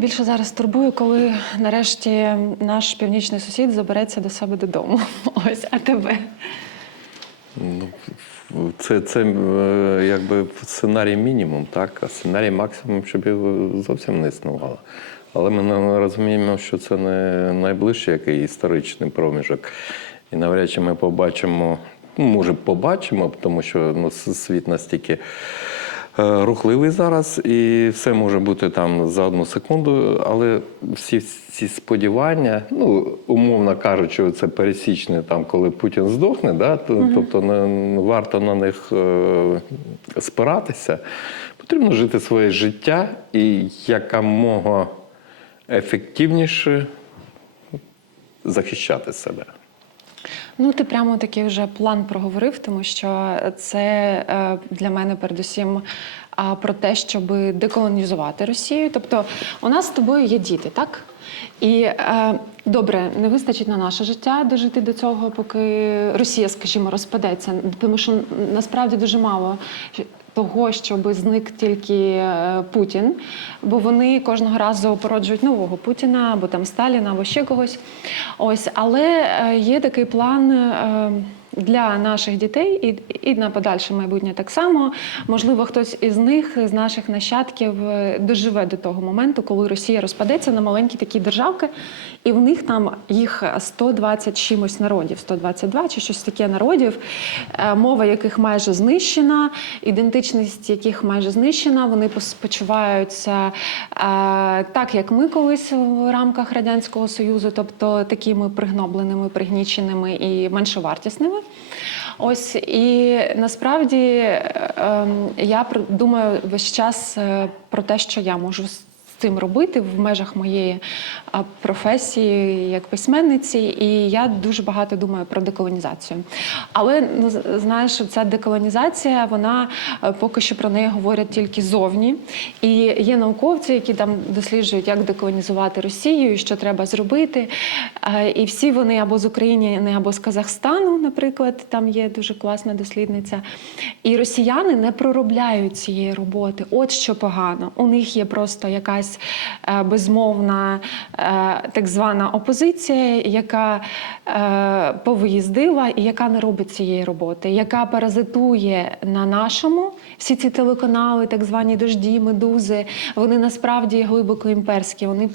найбільше зараз турбує, коли нарешті наш північний сусід забереться до себе додому. Ось, а тебе? Ну, це якби сценарій мінімум, так? А сценарій максимум, щоб його зовсім не існувало. Але ми розуміємо, що це не найближчий який історичний проміжок. І навряд чи ми побачимо, може побачимо, тому що світ настільки рухливий зараз, і все може бути там за 1 секунду, але всі ці сподівання, умовно кажучи, це пересічне, там, коли Путін здохне, да, тобто не варто на них спиратися. Потрібно жити своє життя і якомога ефективніше захищати себе. Ну, ти прямо такий вже план проговорив, тому що це для мене передусім про те, щоб деколонізувати Росію. Тобто у нас з тобою є діти, так? І добре, не вистачить на наше життя дожити до цього, поки Росія, скажімо, розпадеться. Тому що насправді дуже мало того, щоб зник тільки Путін, бо вони кожного разу породжують нового Путіна, або там Сталіна, або ще когось. Ось, але є такий план для наших дітей і на подальше майбутнє так само. Можливо, хтось із них, з наших нащадків, доживе до того моменту, коли Росія розпадеться на маленькі такі державки, і в них там їх 120 чимось народів, 122 чи щось таке народів, мова яких майже знищена, ідентичність яких майже знищена, вони почуваються так, як ми колись в рамках Радянського Союзу, тобто такими пригнобленими, пригніченими і меншовартісними. Ось, і насправді я думаю весь час про те, що я можу з цим робити в межах моєї професії як письменниці, і я дуже багато думаю про деколонізацію. Але, знаєш, ця деколонізація, вона поки що про неї говорять тільки зовні. І є науковці, які там досліджують, як деколонізувати Росію, що треба зробити. І всі вони або з України, або з Казахстану, наприклад, там є дуже класна дослідниця. І росіяни не проробляють цієї роботи. От що погано. У них є просто якась безмовна так звана опозиція, яка повиїздила і яка не робить цієї роботи, яка паразитує на нашому. Всі ці телеканали, так звані «Дожді», «Медузи», вони насправді глибоко імперські. Вони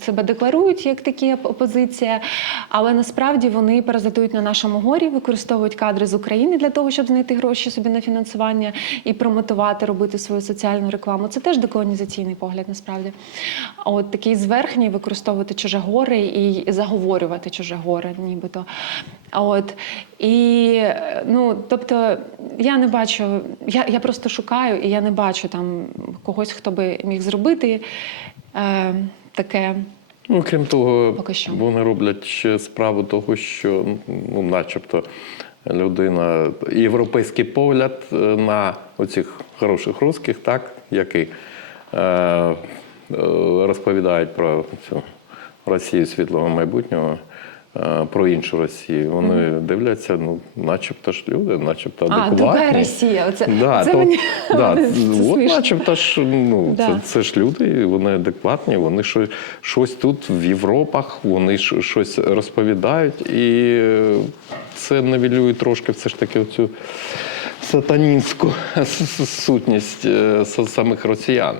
себе декларують як такі опозиція, але насправді вони паразитують на нашому горі, використовують кадри з України для того, щоб знайти гроші собі на фінансування і промотувати, робити свою соціальну рекламу. Це теж деколонізаційний погляд, насправді. От такий зверхній, використовувати чуже горе і заговорювати чуже горе, нібито. От. І, тобто, я не бачу, я просто шукаю, і я не бачу там когось, хто би міг зробити таке. Крім того, вони роблять ще справу того, що, начебто, людина, європейський погляд на оцих хороших русських, так, які розповідають про цю Росію світлого майбутнього, про іншу Росію. Вони дивляться, начебто ж люди, начебто адекватні. Друга Росія. Начебто ж, це ж люди, вони адекватні, вони щось тут в Європах, вони щось розповідають, і це нівелює трошки все ж таки оцю сатанінську сутність самих росіян.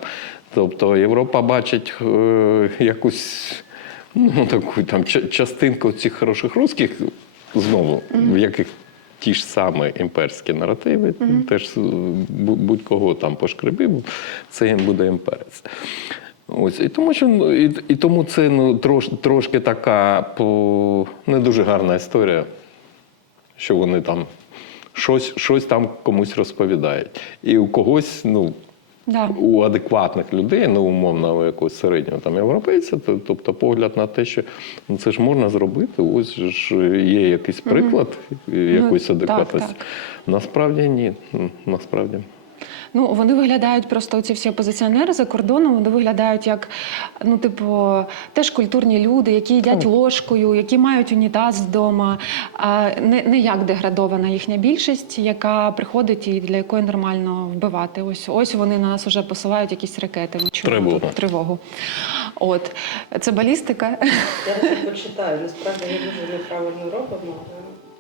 Тобто Європа бачить якусь таку там частинку цих хороших русських, знову, в яких ті ж самі імперські наративи, теж будь-кого там пошкребив, це їм буде імперець. Ось, і тому це трошки така не дуже гарна історія, що вони там щось там комусь розповідають. І у когось, у адекватних людей, умовно, у якогось середнього там європейця, тобто погляд на те, що це ж можна зробити, ось ж є якийсь приклад якоїсь адекватності. Так. Насправді ні, насправді. Ну, вони виглядають просто, ці всі опозиціонери за кордоном, вони виглядають як, ну, типу, теж культурні люди, які їдять ложкою, які мають унітаз вдома, а не як деградована їхня більшість, яка приходить і для якої нормально вбивати. Ось вони на нас вже посилають якісь ракети. Ми чуємо тут тривогу. От. Це балістика. Я це почитаю. Насправді ми дуже неправильно робимо.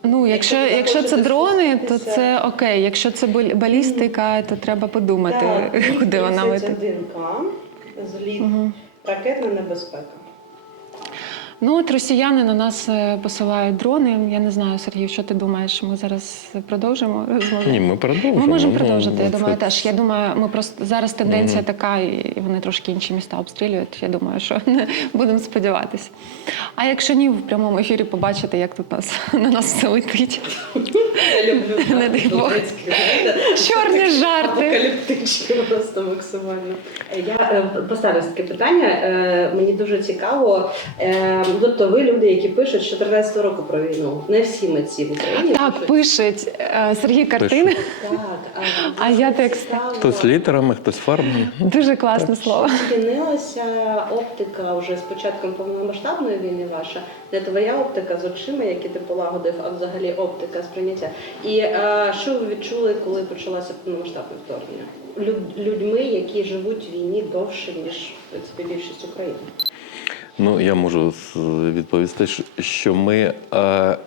Ну, якщо це дрони, то це окей. Якщо це балістика, то треба подумати, куди вона летить. 31К, зліт, ракетна небезпека. Ну, от росіяни на нас посилають дрони. Я не знаю, Сергій, що ти думаєш? Ми зараз продовжимо розмову? Ні, ми продовжимо. Ми можемо продовжити, я думаю, теж. Я думаю, ми просто зараз тенденція така, і вони трошки інші міста обстрілюють. Я думаю, що будемо сподіватися. А якщо ні, в прямому ефірі побачите, як тут на нас все летить. Я люблю Не дай Бог. Чорні жарти. Апокаліптичні просто максимально. Я поставлю таке питання. Мені дуже цікаво. Тобто ви люди, які пишуть з 14-го року про війну. Не всі митці в Україні. Так, пишуть. Сергій картини, а я текст. Хтось літерами, хтось фарбами. Дуже класне слово. Змінилася оптика вже з початком повномасштабної війни ваша. Не твоя оптика з очима, які ти полагодив, а взагалі оптика сприйняття. І що ви відчули, коли почалося повномасштабне вторгнення? Людьми, які живуть в війні довше, ніж в принципі більшість України. Ну, я можу відповісти, що ми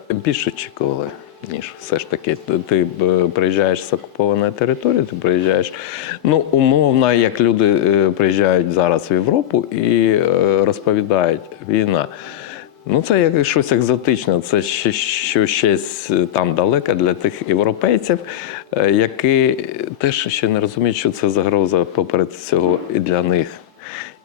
більше очікували, ніж все ж таки. Ти приїжджаєш з окупованої території, ти приїжджаєш, ну, умовно, як люди приїжджають зараз в Європу і розповідають, війна. Ну, це як щось екзотичне, це щось там далеке для тих європейців, які теж ще не розуміють, що це загроза поперед цього і для них.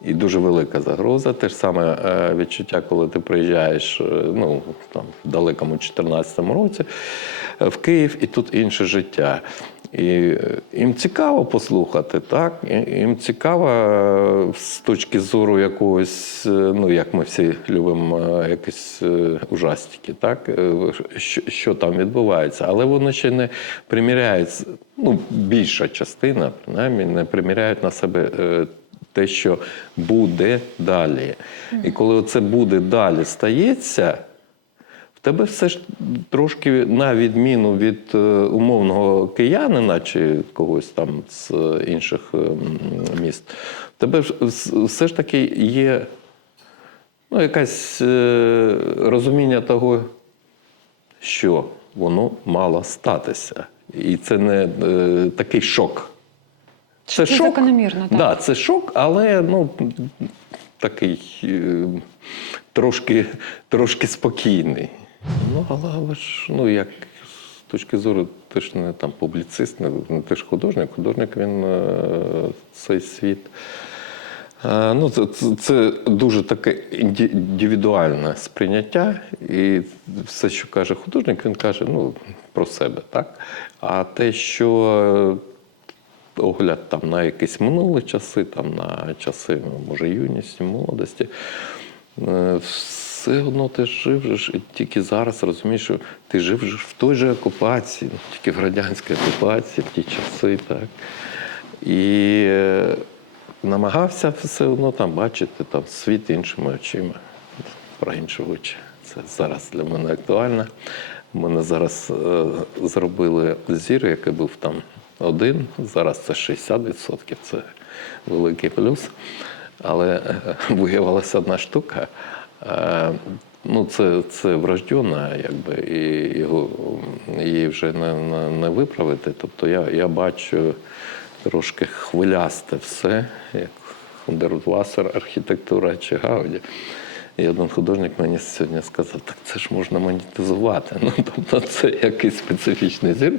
І дуже велика загроза. Те ж саме відчуття, коли ти приїжджаєш, ну, там, в далекому 14-му році в Київ, і тут інше життя. І їм цікаво послухати, так? Їм цікаво з точки зору якогось, ну, як ми всі любимо, якісь ужастики, так? Що там відбувається. Але вони ще не приміряють, ну, більша частина, принаймні, не приміряють на себе те, що буде далі. І коли це буде далі стається, в тебе все ж трошки, на відміну від умовного киянина чи когось там з інших міст, в тебе все ж таки є, ну, якесь розуміння того, що воно мало статися. І це не такий шок. Це шок. Закономірно, так. Да, це шок, але, ну, такий трошки спокійний. Ну, але ж, ну, як з точки зору, ти ж не там публіцист, ти ж художник. Художник, він цей світ. Ну, це дуже таке індивідуальне сприйняття. І все, що каже художник, він каже, ну, про себе, так? А те, що огляд там на якісь минулі часи, там на часи, може, юності, молодості, все одно ти жив, і тільки зараз розумієш, що ти жив в той же окупації, тільки в радянській окупації, в ті часи, так. І намагався все одно там бачити там світ іншими очима, проінчуючи. Це зараз для мене актуально. Мене зараз зробили зір, який був там 1, зараз це 60%, це великий плюс. Але виявилася одна штука, ну, це врождена, якби, і її вже не виправити. Тобто я бачу трошки хвилясте все, як Хундервасер, архітектура чи Гауді. І один художник мені сьогодні сказав, так це ж можна монетизувати. Ну, тобто це якийсь специфічний зір.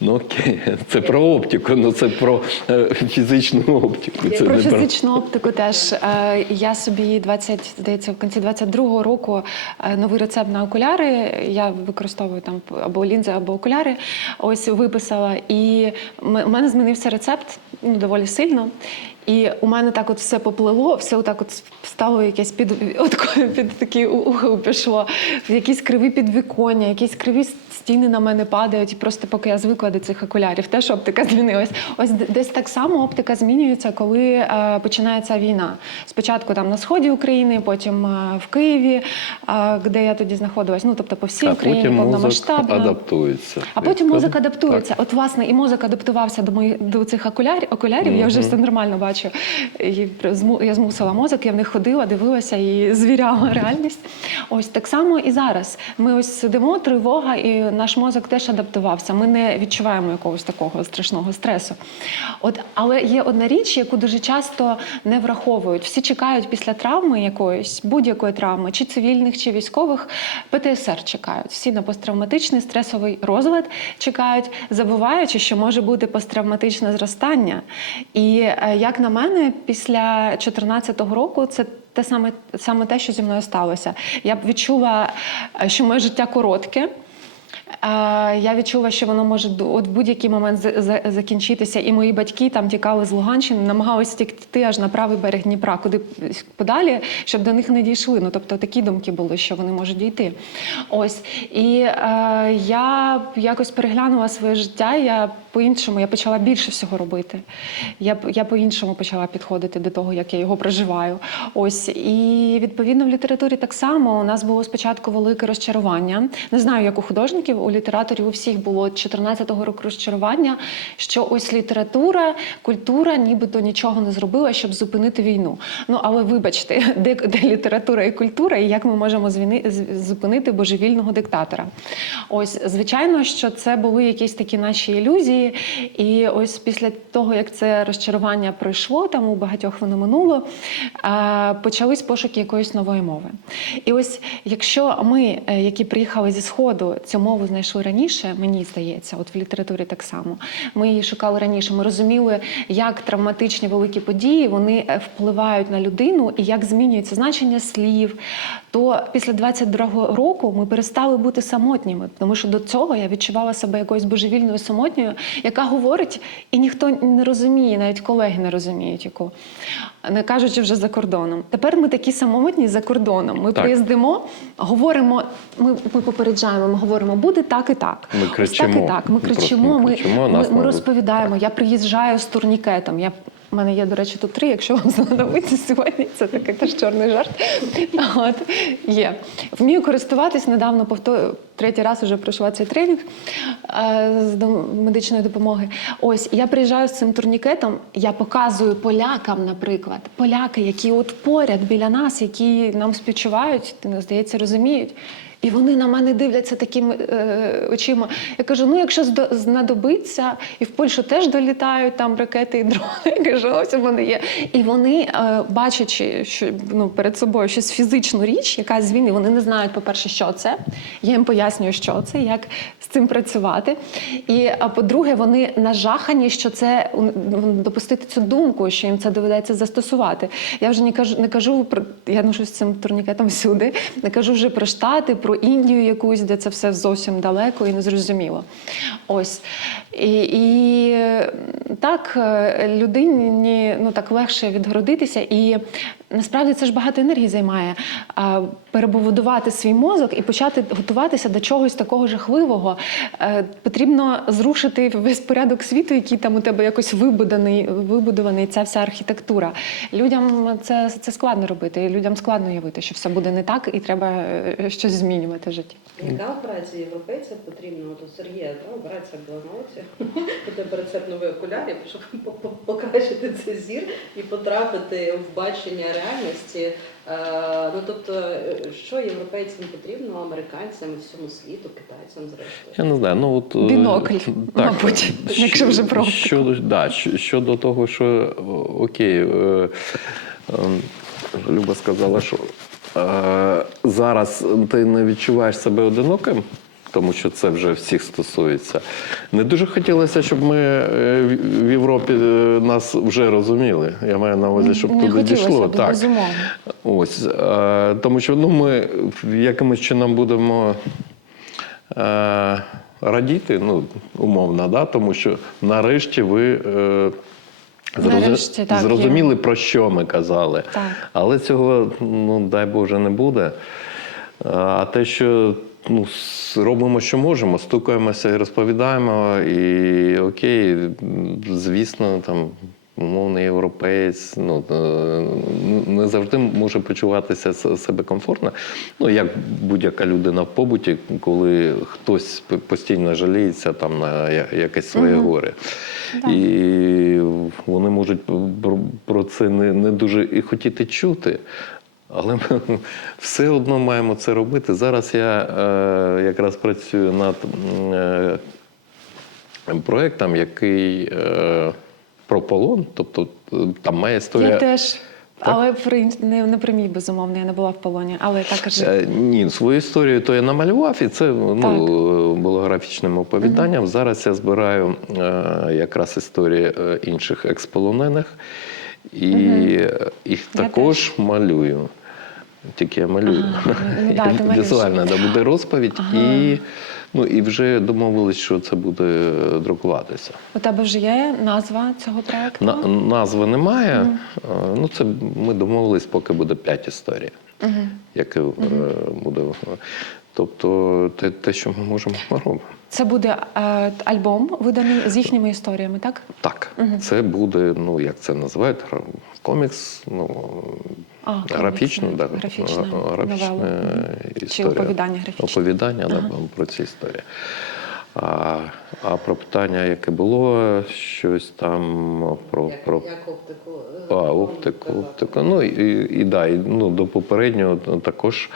Ну окей, це про оптику, ну це про фізичну оптику. Про фізичну оптику теж. Я собі здається, в кінці 22-го року новий рецепт на окуляри, я використовую там або лінзи, або окуляри, ось виписала. І у мене змінився рецепт, ну, доволі сильно. І у мене так от все поплило, все отак от стало якесь під такі ухо пішло, якісь криві підвіконня, якісь криві стіни на мене падають, і просто поки я звикла до цих окулярів, теж оптика змінилась. Ось десь так само оптика змінюється, коли починається війна. Спочатку там на сході України, потім в Києві, де я тоді знаходилась, ну тобто по всій Україні повномасштабно. Адаптується. А потім мозок адаптується. От, власне, і мозок адаптувався до цих окулярів, я вже все нормально бачу. І я змусила мозок, я в них ходила, дивилася і звіряла реальність. Ось так само і зараз. Ми ось сидимо, тривога, і наш мозок теж адаптувався. Ми не відчуваємо якогось такого страшного стресу. Але є одна річ, яку дуже часто не враховують. Всі чекають після травми якоїсь, будь-якої травми, чи цивільних, чи військових, ПТСР чекають. Всі на посттравматичний стресовий розлад чекають, забуваючи, що може бути посттравматичне зростання. І, як на мене, після 2014 року це саме те, що зі мною сталося. Я б відчула, що моє життя коротке. Я відчула, що воно може в будь-який момент закінчитися. І мої батьки там тікали з Луганщини, намагалися втекти аж на правий берег Дніпра, куди подалі, щоб до них не дійшли. Ну, тобто такі думки були, що вони можуть дійти. Ось. І я якось переглянула своє життя, я почала більше всього робити. Я по-іншому почала підходити до того, як я його проживаю. Ось. І, відповідно, в літературі так само. У нас було спочатку велике розчарування. Не знаю, як у художників, у літераторів у всіх було 14-го року розчарування, що ось література, культура нібито нічого не зробила, щоб зупинити війну. Ну, але вибачте, де література і культура, і як ми можемо зупинити божевільного диктатора? Ось, звичайно, що це були якісь такі наші ілюзії, і ось після того, як це розчарування пройшло, там у багатьох воно минуло, почались пошуки якоїсь нової мови. І ось, якщо ми, які приїхали зі Сходу, цю мову знайшли раніше, мені здається, от в літературі так само, ми її шукали раніше, ми розуміли, як травматичні великі події, вони впливають на людину і як змінюється значення слів, то після 22-го року ми перестали бути самотніми, тому що до цього я відчувала себе якоюсь божевільною самотньою, яка говорить, і ніхто не розуміє, навіть колеги не розуміють, яку, не кажучи вже за кордоном. Тепер ми такі самотні за кордоном. Ми приїздимо, говоримо, ми попереджаємо, ми говоримо, буде так і так. Ми кричимо. Ось так і так. Ми кричимо, ми розповідаємо. Я приїжджаю з турнікетом. У мене є, до речі, тут 3, якщо вам знадобиться сьогодні. Це такий теж чорний жарт. От, є. Вмію користуватись, недавно 3-й раз вже пройшла цей тренінг з медичної допомоги. Ось, я приїжджаю з цим турнікетом, я показую полякам, наприклад, поляки, які от поряд біля нас, які нам співчувають, здається, розуміють. І вони на мене дивляться такими очима. Я кажу, ну якщо знадобиться, і в Польщу теж долітають там ракети і дрони, я кажу, ось вони є. І вони, бачачи перед собою щось фізичну річ, яка з війни, вони не знають, по-перше, що це. Я їм пояснюю, що це, як з цим працювати. І, по-друге, вони нажахані, що це, допустити цю думку, що їм це доведеться застосувати. Я вже не кажу про, я ношу з цим турнікетом всюди, не кажу вже про Штати, про Індію якусь, де це все зовсім далеко і незрозуміло. Ось. І так, людині так легше відгородитися. І насправді це ж багато енергії займає. Перебудувати свій мозок і почати готуватися до чогось такого жахливого. Потрібно зрушити весь порядок світу, який там у тебе якось вибудований, ця вся архітектура. Людям це складно робити, і людям складно уявити, що все буде не так і треба щось змінювати в житті. Яка операція європейця потрібна? От у Сергія операція була на оці, у тебе рецепт нових окулярів, щоб покращити цей зір і потрапити в бачення реальності. Тобто, що європейцям потрібно, американцям, всьому світу, китайцям, зрештою? Я не знаю, бінокль, мабуть, якщо вже про оптику. Щодо того, що окей, Люба сказала, що зараз ти не відчуваєш себе одиноким, тому що це вже всіх стосується. Не дуже хотілося, щоб ми в Європі нас вже розуміли. Я маю на увазі, щоб туди дійшло. Так. Ось, тому що ми якимось чином будемо радіти, умовно, да? Тому що нарешті ви зрозуміли, про що ми казали. Так. Але цього, дай Боже, не буде. А те, що ну, робимо, що можемо, стукаємося і розповідаємо, і окей, звісно, там, умовний європеєць, ну, не завжди може почуватися себе комфортно. Ну, як будь-яка людина в побуті, коли хтось постійно жаліється там на якесь своє горе. І вони можуть про це не дуже і хотіти чути. Але ми все одно маємо це робити. Зараз я якраз працюю над проєктом, який про полон, тобто там має історія. Я теж, але не про мій, безумовно, я не була в полоні, але так кажи. Ні, свою історію то я намалював, і це було графічним оповіданням. Зараз я збираю якраз історії інших експолонених, і їх також малюю. Тільки я малюю. Візуально буде розповідь, і вже домовились, що це буде друкуватися. У тебе вже є назва цього проєкту? Назви немає. Ну, це ми домовились, поки буде 5 історій, яке буде. Тобто те, що ми можемо, ми робимо. Це буде альбом, виданий з їхніми історіями, так? Так. Це буде, ну, як це називають, комікс, ну, графічна історія. Чи оповідання графічне. Оповідання про ці історії. А про питання, яке було, щось там про... Як оптику. Оптику. Ну, і до попереднього також,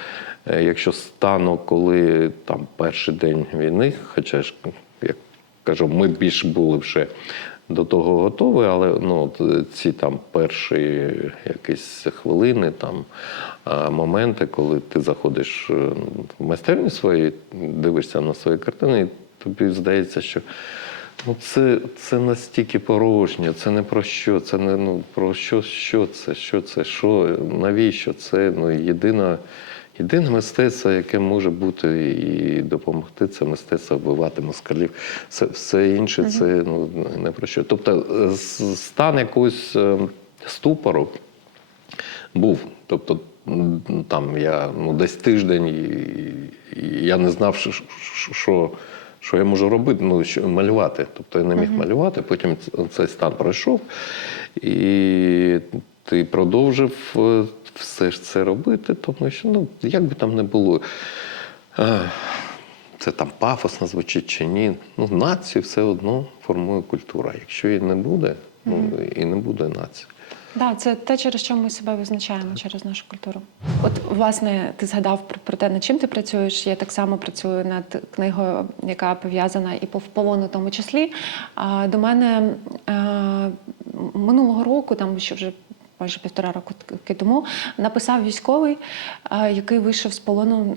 якщо стану, коли там перший день війни, хоча ж, як кажу, ми більш були вже до того готові, але ці там перші якісь хвилини, там моменти, коли ти заходиш в майстерню свої, дивишся на свої картини, і тобі здається, що це настільки порожнє, це не про що, це не про що, навіщо це, єдине мистецтво, яке може бути і допомогти, це мистецтво вбивати москалів. Все інше це не про що. Тобто стан якогось ступору був. Тобто там я десь тиждень, і я не знав, що я можу робити, малювати. Тобто я не міг малювати, потім цей стан пройшов, і ти продовжив все ж це робити, тому що, як би там не було, це там пафосно звучить чи ні, націю все одно формує культура. Якщо її не буде, і не буде нації. Так, це те, через що ми себе визначаємо, через нашу культуру. От, власне, ти згадав про те, над чим ти працюєш. Я так само працюю над книгою, яка пов'язана і по полону в тому числі. До мене минулого року, там що вже майже 1,5 року тому, написав військовий, який вийшов з полону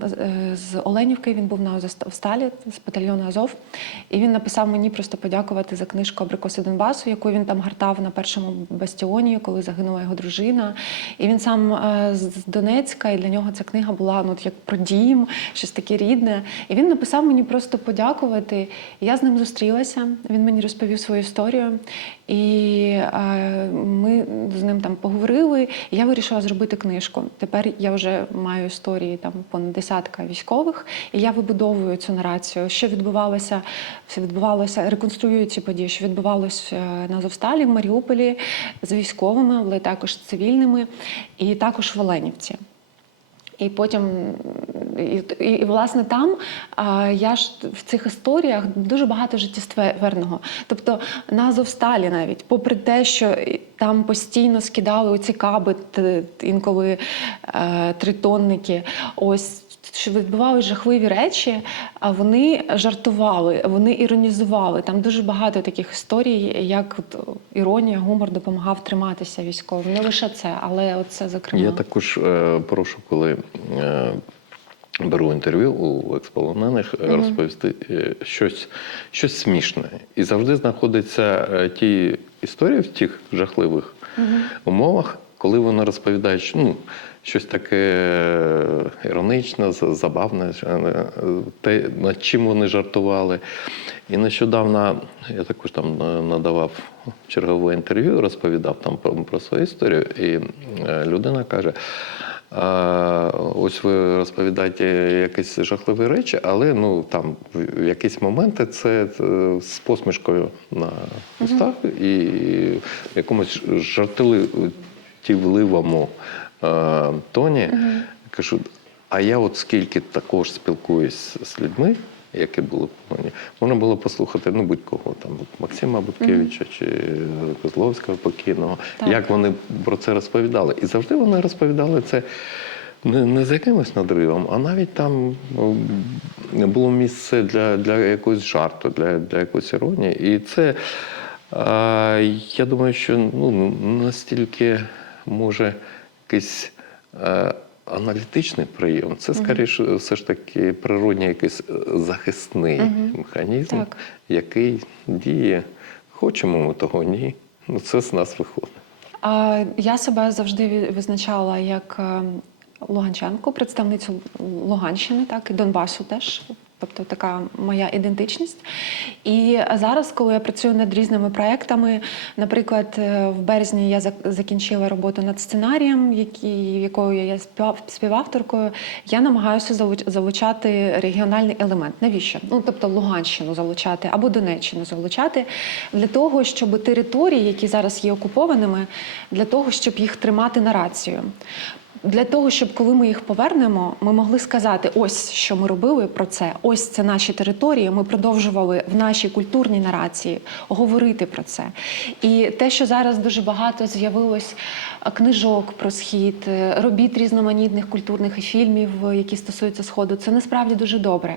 з Оленівки. Він був на Азовсталі, з батальйону Азов. І він написав мені просто подякувати за книжку «Абрикоси Донбасу», яку він там гартав на першому бастіоні, коли загинула його дружина. І він сам з Донецька, і для нього ця книга була як про дім, щось таке рідне. І він написав мені просто подякувати. І я з ним зустрілася, він мені розповів свою історію. І ми з ним там поговорили, і я вирішила зробити книжку. Тепер я вже маю історії там понад 10 військових, і я вибудовую цю нарацію, що відбувалося, реконструюю ці події, що відбувалося на Азовсталі, в Маріуполі з військовими, але також з цивільними, і також в Оленівці. І потім, і власне там я ж в цих історіях дуже багато життєстверного. Тобто на Азовсталі навіть, попри те, що там постійно скидали оці каби, інколи тритонники, ось, що відбувалися жахливі речі, а вони жартували, вони іронізували. Там дуже багато таких історій, як іронія, гумор допомагав триматися військовим. Не лише це, але оце зокрема. Я також прошу, коли беру інтерв'ю у експолонених, розповісти щось смішне. І завжди знаходяться ті історії в тих жахливих умовах, коли вони розповідають, щось таке іронічне, забавне, те, над чим вони жартували. І нещодавно я також там надавав чергове інтерв'ю, розповідав там про свою історію, і людина каже: Ось ви розповідаєте якісь жахливі речі, але ну, там, в якісь моменти це з посмішкою на устах і в якомусь жартівливому тоні. Кажу, а я от скільки також спілкуюсь з людьми, які були повинні, можна було послухати ну, будь-кого, там, Максима Буткевича чи Козловського покійного, як вони про це розповідали. І завжди вони розповідали це не з якимось надривом, а навіть там було місце для якогось жарту, для якоїсь іронії. І це, я думаю, що ну, настільки може якийсь аналітичний прийом, це, скоріше, все ж таки природній якийсь захисний механізм, який діє. Хочемо ми того, ні. Ну, це з нас виходить. Я себе завжди визначала як луганчанку, представницю Луганщини, так, і Донбасу теж. Тобто така моя ідентичність. І зараз, коли я працюю над різними проєктами, наприклад, в березні я закінчила роботу над сценарієм, якою я співавторкою, я намагаюся залучати регіональний елемент. Навіщо? Ну, тобто Луганщину залучати або Донеччину залучати для того, щоб території, які зараз є окупованими, для того, щоб їх тримати нарацію. Для того, щоб коли ми їх повернемо, ми могли сказати, ось що ми робили про це, ось це наші території, ми продовжували в нашій культурній нарації говорити про це. І те, що зараз дуже багато з'явилось книжок про Схід, робіт різноманітних культурних і фільмів, які стосуються Сходу, це насправді дуже добре.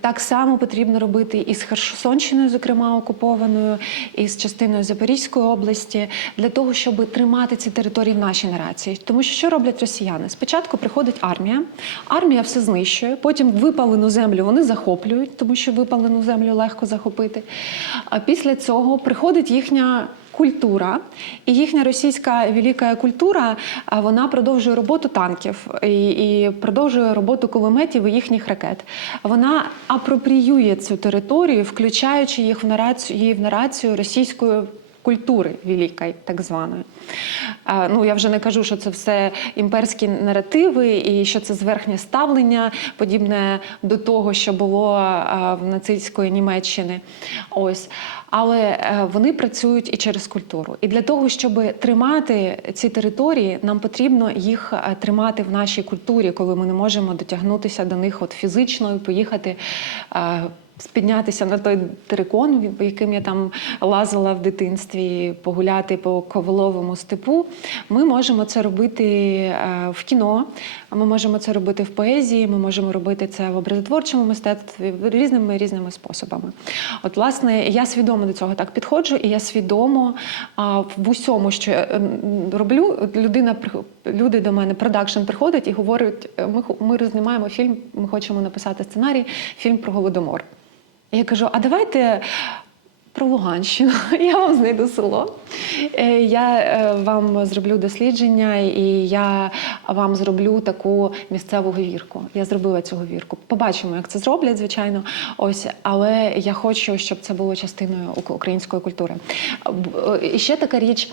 Так само потрібно робити і з Херсонщиною, зокрема окупованою, і з частиною Запорізької області, для того, щоб тримати ці території в нашій нарації. Тому що роблять росіяни? Спочатку приходить армія все знищує, потім випалену землю вони захоплюють, тому що випалену землю легко захопити. А після цього приходить їхня культура, і їхня російська велика культура, вона продовжує роботу танків і продовжує роботу кулеметів і їхніх ракет. Вона апропріює цю територію, включаючи її в нарацію російської культури великої, так званої. Ну, я вже не кажу, що це все імперські наративи і що це зверхнє ставлення, подібне до того, що було в нацистської Німеччини. Ось. Але вони працюють і через культуру. І для того, щоб тримати ці території, нам потрібно їх тримати в нашій культурі, коли ми не можемо дотягнутися до них от фізично і поїхати піднятися на той терикон, по яким я там лазила в дитинстві, погуляти по Ковиловому степу. Ми можемо це робити в кіно, ми можемо це робити в поезії, ми можемо робити це в образотворчому мистецтві різними способами. От, власне, я свідомо до цього так підходжу, і я свідомо в усьому, що я роблю, люди до мене, продакшн приходить і говорять, ми рознімаємо фільм, ми хочемо написати сценарій, фільм про Голодомор. Я кажу, а давайте про Луганщину, я вам знайду село, я вам зроблю дослідження і я вам зроблю таку місцеву говірку. Я зробила цю говірку. Побачимо, як це зроблять, звичайно. Ось, але я хочу, щоб це було частиною української культури. І ще така річ,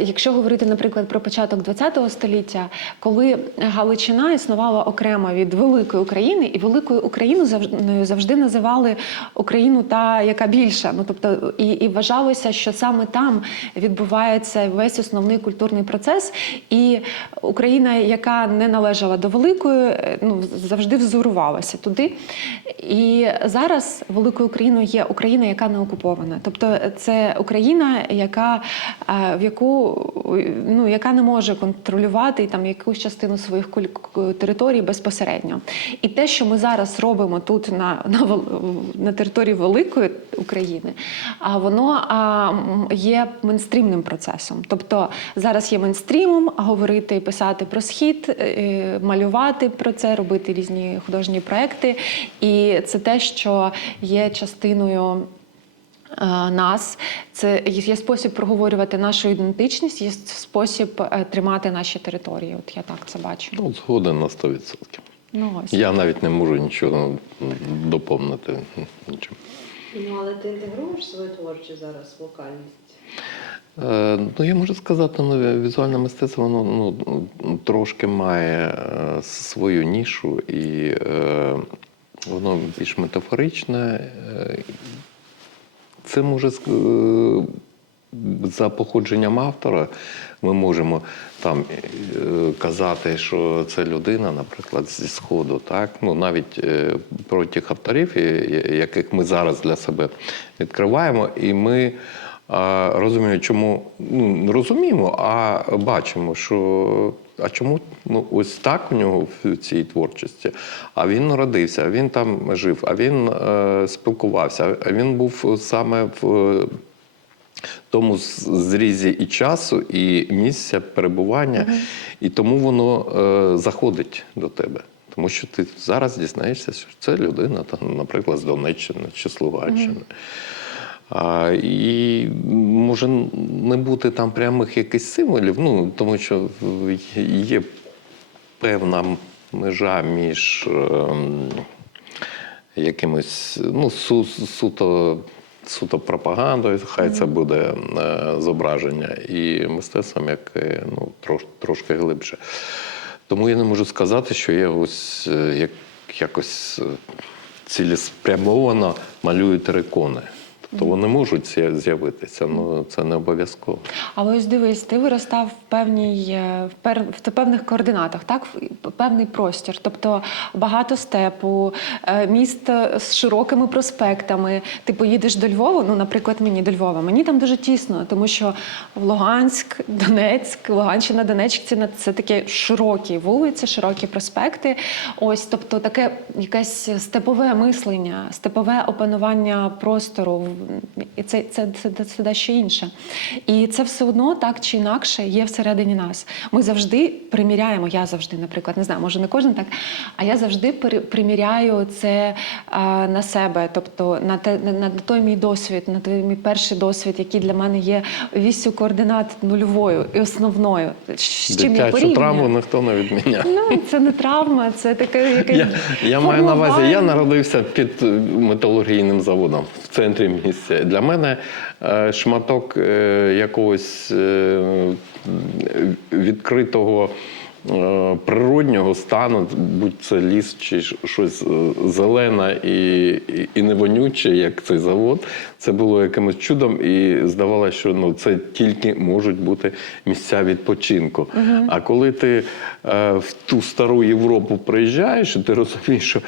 якщо говорити, наприклад, про початок ХХ століття, коли Галичина існувала окремо від Великої України, і Великою Україною завжди називали Україну та, яка більша. Ну, тобто, і вважалося, що саме там відбувається весь основний культурний процес, і Україна, яка не належала до Великої, ну, завжди взурувалася туди. І зараз Великою Україною є Україна, яка не окупована. Тобто це Україна, яка не може контролювати там якусь частину своїх територій безпосередньо. І те, що ми зараз робимо тут на території Великої України, воно є мейнстрімним процесом. Тобто зараз є мейнстрімом говорити і писати про Схід, малювати про це, робити різні художні проекти. І це те, що є частиною нас. Це є спосіб проговорювати нашу ідентичність, є спосіб тримати наші території. От я так це бачу. Ну, згоден на 100%. Ну, ось. Я навіть не можу нічого доповнити. Нічого. Ну, але ти інтегруєш свою творчість зараз в локальність? Я можу сказати, візуальне мистецтво воно трошки має свою нішу, і воно більш метафоричне. Це може за походженням автора ми можемо там казати, що це людина, наприклад, зі Сходу. Так? Навіть про тих авторів, яких ми зараз для себе відкриваємо, і ми розуміємо, чому, не розуміємо, а бачимо, що чому ось так у нього в цій творчості? А він народився, він там жив, а він спілкувався, а він був саме в тому зрізі і часу, і місця перебування, і тому воно заходить до тебе. Тому що ти зараз дізнаєшся, що це людина, там, наприклад, з Донеччини чи Луганщини. І може не бути там прямих якихось символів, тому що є певна межа між якимось суто пропагандою, хай це буде зображення, і мистецтвом, яке трошки глибше. Тому я не можу сказати, що я ось якось цілеспрямовано малюю терикони. Тобто вони можуть з'явитися, але це не обов'язково. Але ось дивись, ти виростав в певних координатах, так? Певний простір. Тобто багато степу, місто з широкими проспектами. Ти поїдеш до Львова, наприклад, мені до Львова. Мені там дуже тісно, тому що в Луганськ, Донецьк, Луганщина, Донеччина – це такі широкі вулиці, широкі проспекти. Ось, тобто таке якесь степове мислення, степове опанування простору. І це дещо інше. І це все одно так чи інакше є всередині нас. Ми завжди приміряємо, я завжди, наприклад, не знаю, може не кожен так, а я завжди приміряю це на себе, тобто на той мій досвід, на той мій перший досвід, який для мене є віссю координат нульовою і основною. З чим я Дитячу порівнюю. травму ніхто не відміняє. Це не травма, це таке якесь Я маю на увазі, я народився під металургійним заводом в центрі місця. Для мене шматок якогось відкритого природнього стану, будь це ліс чи щось зелене і не вонюче, як цей завод, це було якимось чудом, і здавалося, що це тільки можуть бути місця відпочинку. А коли ти в ту стару Європу приїжджаєш, і ти розумієш, що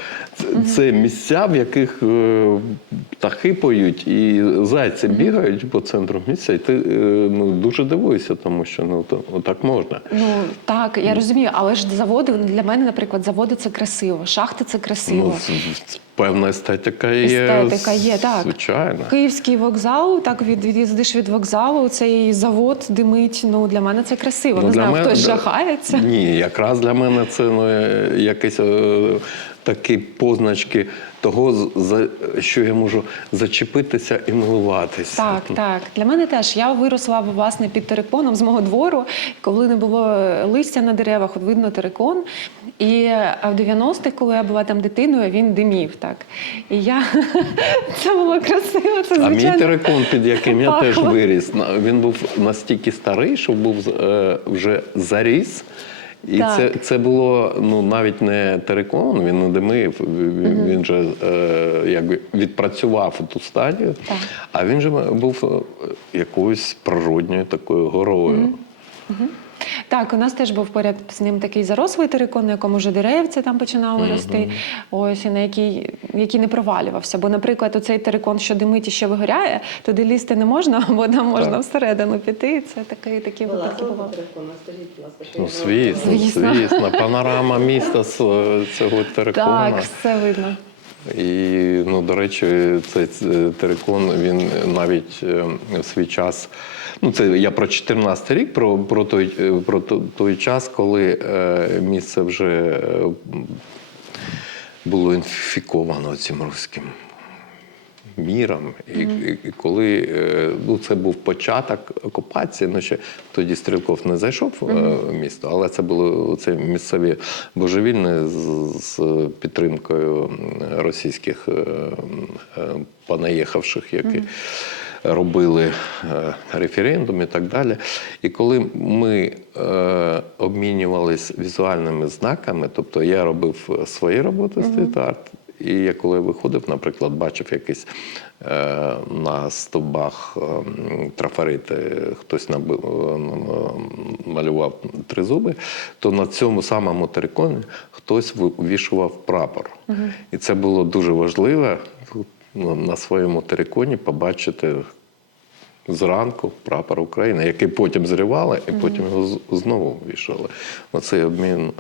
це місця, в яких птахи поють і зайці бігають по центру місця, і ти дуже дивуєшся, тому що так можна. Так, я розумію, але ж заводи, для мене, наприклад, заводи – це красиво, шахти – це красиво. Певна естетика є. Естетика є, так. Звичайно. Київський вокзал, так, їздиш від вокзалу, цей завод димить, для мене це красиво. Не знаю, хтось жахається. Ні, якраз для мене це якісь такі позначки того, за що я можу зачепитися і милуватися. Так. Для мене теж. Я виросла, власне, під териконом з мого двору. Коли не було листя на деревах, от видно терикон. І в 90-х, коли я була там дитиною, він димів. Так. І це було красиво, це звичайно. А мій терикон, під яким я теж виріс, він був настільки старий, що був вже заріс. І це було навіть не терикон, він не димив, він же якби відпрацював ту стадію, а він же був якоюсь природньою такою горою. Так, у нас теж був поряд з ним такий зарослий терикон, на якому вже деревця там починали рости, ось, і на який не провалювався. Бо, наприклад, оцей терикон, що димить і що вигоряє, туди лізти не можна, бо там можна всередину піти. Це такі випадки бували. Звісно. Панорама міста з цього терикона. Так, все видно. І, до речі, цей терикон, він навіть в свій час, це я про 14-й рік, про той час, коли місце вже було інфіковано цим руським міром. І коли це був початок окупації, ще тоді Стрілков не зайшов в місто, але це були це місцеві божевільні з підтримкою російських понаїхавших, які робили референдум і так далі. І коли ми обмінювалися візуальними знаками, тобто я робив свої роботи стріт-арт, і я коли виходив, наприклад, бачив якийсь на стовбах трафарити, хтось малював тризуби, то на цьому самому териконі хтось вивішував прапор. І це було дуже важливо на своєму териконі побачити зранку прапор України, який потім зривали і потім його знову вішали. Оцей обмін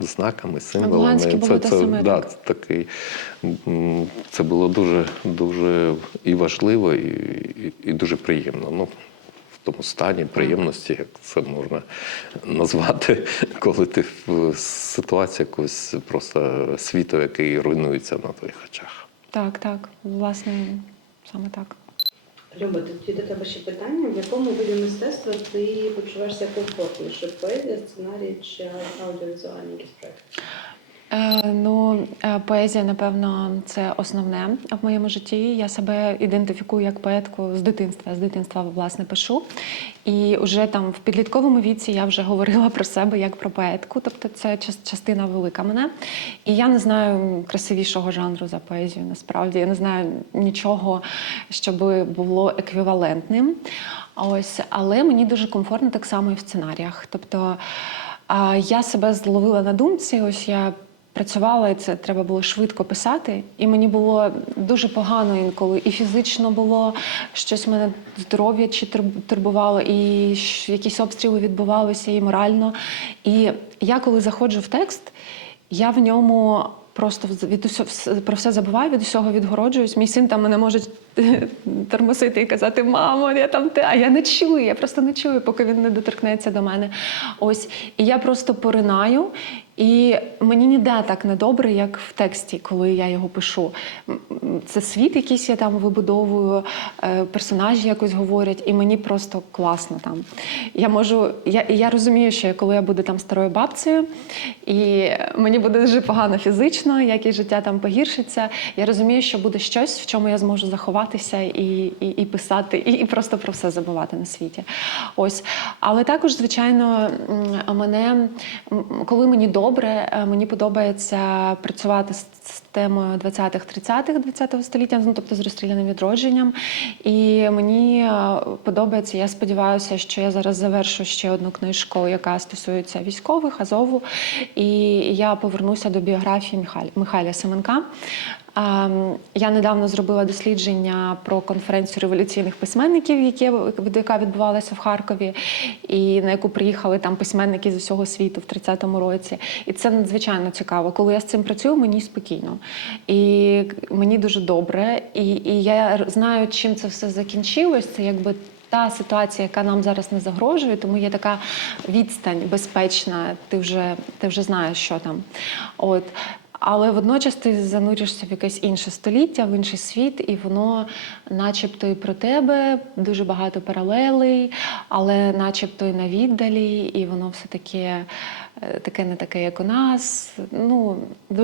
знаками, символами. Це було дуже і важливо, і дуже приємно. Ну, в тому стані приємності, як це можна назвати, коли ти в ситуації якогось просто світу, який руйнується на твоїх очах. Так, власне, саме так. Люба, тоді до тебе ще питання. В якому виді мистецтва ти почуваєшся комфортніше? Поезія, сценарій чи аудіовізуальні якісь проекти? Поезія, напевно, це основне в моєму житті. Я себе ідентифікую як поетку з дитинства. З дитинства, власне, пишу. І вже там в підлітковому віці я вже говорила про себе як про поетку. Тобто це частина велика мене. І я не знаю красивішого жанру за поезію, насправді. Я не знаю нічого, щоб було еквівалентним. Але мені дуже комфортно так само і в сценаріях. Тобто я себе зловила на думці, я працювала, і це треба було швидко писати. І мені було дуже погано інколи. І фізично було, щось мене здоров'я чи турбувало, і якісь обстріли відбувалися, і морально. І я, коли заходжу в текст, я в ньому просто про все забуваю, від усього відгороджуюсь. Мій син там мене може тормосити і казати: «Мамо, я там те», а я не чую, я просто не чую, поки він не доторкнеться до мене. І я просто поринаю, і мені ніде так недобре, як в тексті, коли я його пишу. Це світ якийсь я там вибудовую, персонажі якось говорять, і мені просто класно там. Я розумію, що коли я буду там старою бабцею, і мені буде дуже погано фізично, як і життя там погіршиться, я розумію, що буде щось, в чому я зможу заховатися і писати, і просто про все забувати на світі. Але також, звичайно, коли мені добре, мені подобається працювати з темою 20-30-х, ХХ століття, тобто з розстріляним відродженням. І мені подобається, я сподіваюся, що я зараз завершу ще одну книжку, яка стосується військових, Азову, і я повернуся до біографії Михайла Семенка. Я недавно зробила дослідження про конференцію революційних письменників, яка відбувалася в Харкові, і на яку приїхали там письменники з усього світу в 30-му році. І це надзвичайно цікаво. Коли я з цим працюю, мені спокійно. І мені дуже добре. І я знаю, чим це все закінчилось. Це якби та ситуація, яка нам зараз не загрожує, тому є така відстань безпечна, ти вже знаєш, що там. Але водночас ти зануришся в якесь інше століття, в інший світ, і воно начебто і про тебе, дуже багато паралелей, але начебто і на віддалі, і воно все таке не таке, як у нас.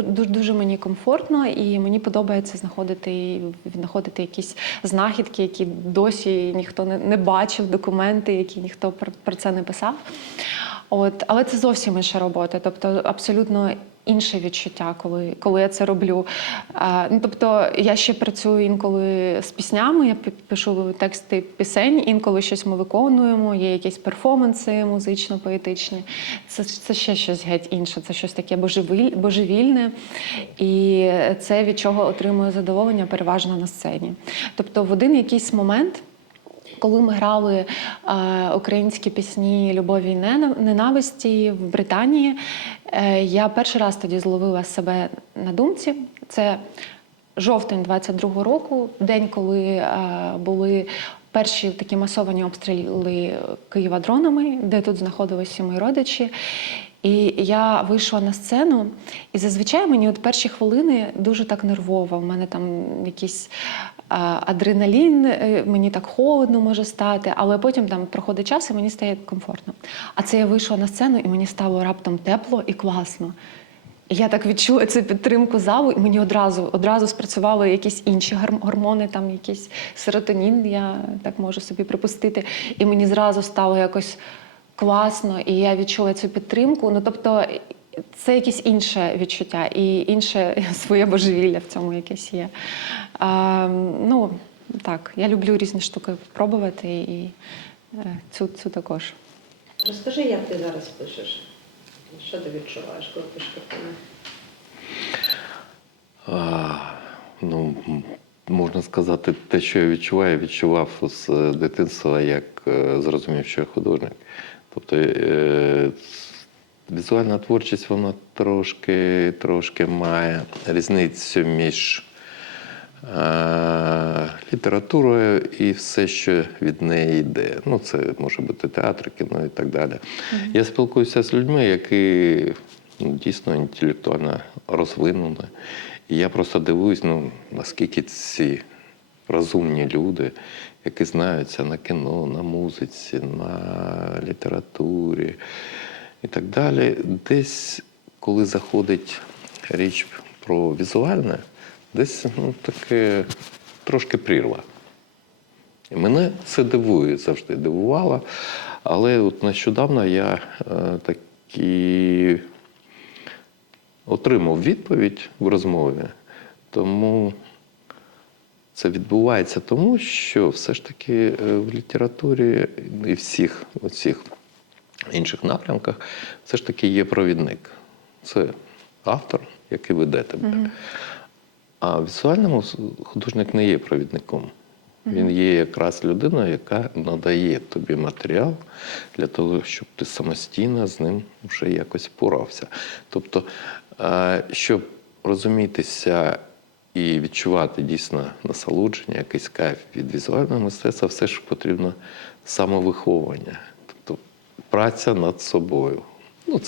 Дуже мені комфортно, і мені подобається знаходити якісь знахідки, які досі ніхто не бачив, документи, які ніхто про це не писав. Але це зовсім інша робота, тобто абсолютно інше відчуття, коли я це роблю. Тобто я ще працюю інколи з піснями, я пишу тексти пісень, інколи щось ми виконуємо, є якісь перформанси музично-поетичні. Це ще щось геть інше, це щось таке божевільне, і це від чого отримую задоволення переважно на сцені. Тобто в один якийсь момент, коли ми грали українські пісні любові і ненависті в Британії, я перший раз тоді зловила себе на думці. Це жовтень 22-го року, день, коли були перші такі масовані обстріли Києва дронами, де тут знаходилися мої родичі. І я вийшла на сцену, і зазвичай мені перші хвилини дуже так нервово. У мене там якийсь адреналін, мені так холодно може стати, але потім там проходить час і мені стає комфортно. А це я вийшла на сцену, і мені стало раптом тепло і класно. І я так відчула цю підтримку залу, і мені одразу спрацювали якісь інші гормони, там якийсь серотонін, я так можу собі припустити. І мені зразу стало якось класно, і я відчула цю підтримку. Ну, тобто, це якесь інше відчуття, і інше своє божевілля в цьому якесь є. Ну, так, я люблю різні штуки пробувати, і цю також. Розкажи, як ти зараз пишеш? Що ти відчуваєш, коли пишеш картини? Ну, можна сказати, те, що я відчував з дитинства, як зрозумів, що я художник. Тобто візуальна творчість, вона трошки має різницю між літературою і все, що від неї йде. Ну, це може бути театр, кіно і так далі. Я спілкуюся з людьми, які дійсно інтелектуально розвинені. І я просто дивуюсь, наскільки ці розумні люди, які знаються на кіно, на музиці, на літературі і так далі, десь, коли заходить річ про візуальне, десь таке трошки прірва. І мене це дивує, завжди дивувало. Але от нещодавно я таки отримав відповідь в розмові. Тому це відбувається тому, що все ж таки в літературі і всіх оцих інших напрямках все ж таки є провідник. Це автор, який веде тебе. А в візуальному художник не є провідником. Він є якраз людина, яка надає тобі матеріал для того, щоб ти самостійно з ним вже якось впорався. Тобто, щоб розумітися і відчувати дійсно насолодження, якийсь кайф від візуального мистецтва, все ж потрібно самовиховування. Тобто праця над собою. Ну,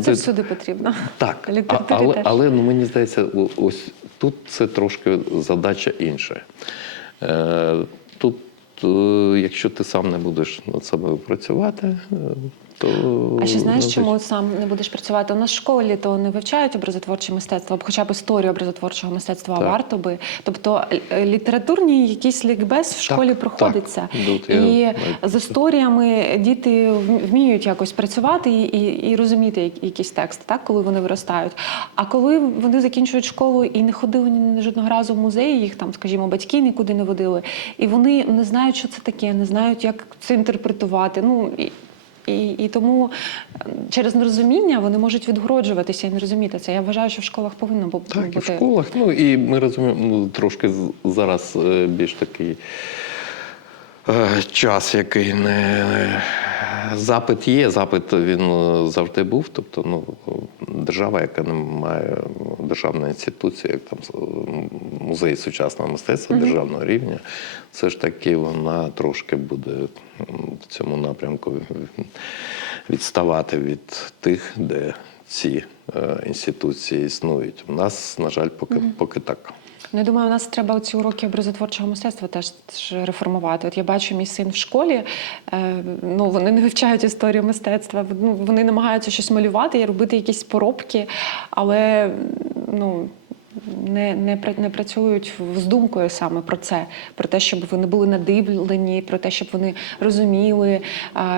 це всюди потрібно. Так, але мені здається, ось тут це трошки задача інша. Тут, якщо ти сам не будеш над собою працювати, то... А ще знаєш, чому сам не будеш працювати? У нас в школі то не вивчають образотворче мистецтво, або хоча б історію образотворчого мистецтва, а варто би. Тобто літературний якийсь лікбез в школі проходиться. І з історіями діти вміють якось працювати і розуміти якісь тексти, так, коли вони виростають. А коли вони закінчують школу і не ходили ні жодного разу в музей, їх там, скажімо, батьки нікуди не водили, і вони не знають, що це таке, не знають, як це інтерпретувати. І тому через нерозуміння вони можуть відгороджуватися і не розуміти це. Я вважаю, що в школах повинно бути. Так, і в школах. І ми розуміємо, трошки зараз більш такий час, який не... Запит є, запит він завжди був. Тобто, держава, яка не має державної інституції, як там музей сучасного мистецтва державного рівня, все ж таки вона трошки буде в цьому напрямку відставати від тих, де ці інституції існують. У нас, на жаль, поки так. Я думаю, у нас треба ці уроки образотворчого мистецтва теж реформувати. От я бачу, мій син в школі, вони не вивчають історію мистецтва, вони намагаються щось малювати і робити якісь поробки, але не працюють з думкою саме про це, про те, щоб вони були надивлені, про те, щоб вони розуміли,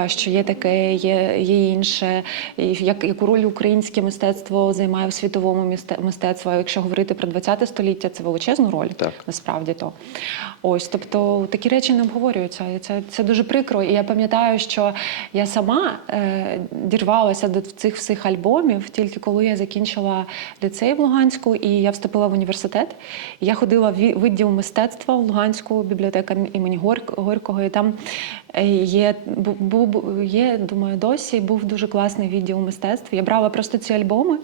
що є таке, є інше, і яку роль українське мистецтво займає в світовому мистецтві. А якщо говорити про ХХ століття, це величезну роль, насправді то. Ось, тобто такі речі не обговорюються, і це дуже прикро. І я пам'ятаю, що я сама дірвалася до цих всіх альбомів тільки коли я закінчила ліцей в Луганську, і я вступила в університет. Я ходила в відділ мистецтва в Луганську, бібліотека імені Горького, і там є, думаю, досі був дуже класний відділ мистецтва. Я брала просто ці альбоми,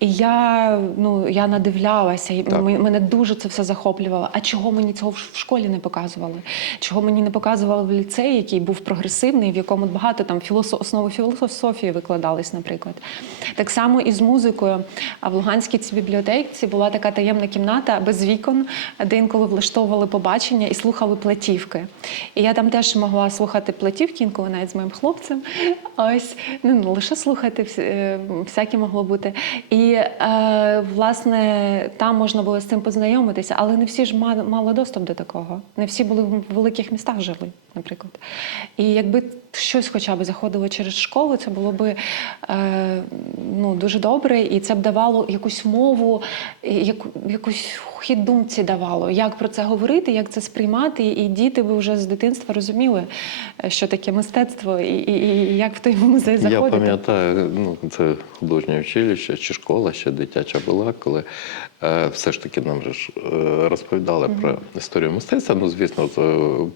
і я надивлялася, і мене дуже це все захоплювало. А чого мені цього в школі не показували? Чого мені не показували в ліцеї, який був прогресивний, в якому багато там основи філософії викладались, наприклад. Так само і з музикою. А в Луганській бібліотеці була така така таємна кімната без вікон, де інколи влаштовували побачення і слухали платівки. І я там теж могла слухати платівки, інколи навіть з моїм хлопцем. Ось, не лише слухати, всяке могло бути. І, власне, там можна було з цим познайомитися, але не всі ж мали доступ до такого. Не всі були в великих містах жили, наприклад. І якби щось хоча б заходило через школу, це було б дуже добре, і це б давало якусь мову, якусь хід думці давало, як про це говорити, як це сприймати, і діти б вже з дитинства розуміли, що таке мистецтво, і як в той музей заходити. Я пам'ятаю, це художнє училище чи школа ще дитяча була, коли все ж таки нам же розповідали про історію мистецтва. Звісно,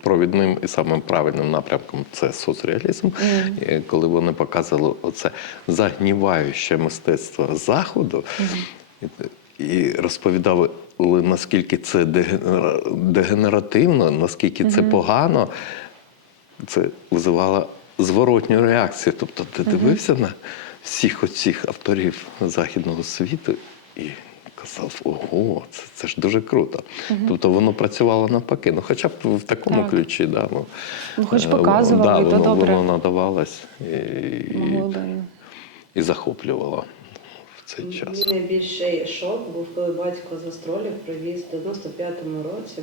провідним і самим правильним напрямком це соцреалізм. І коли вони показували оце загніваюче мистецтво Заходу, і розповідали, наскільки це дегенеративно, наскільки це погано, це визивало зворотню реакцію. Тобто ти дивився на всіх оцих авторів західного світу і казав, ого, це ж дуже круто. Тобто воно працювало навпаки. Хоча б в такому ключі. Да, хоч показували, і то добре. Воно надавалось і захоплювало в цей час. Мій найбільший шок був, коли батько з гастролів привіз в 95-му році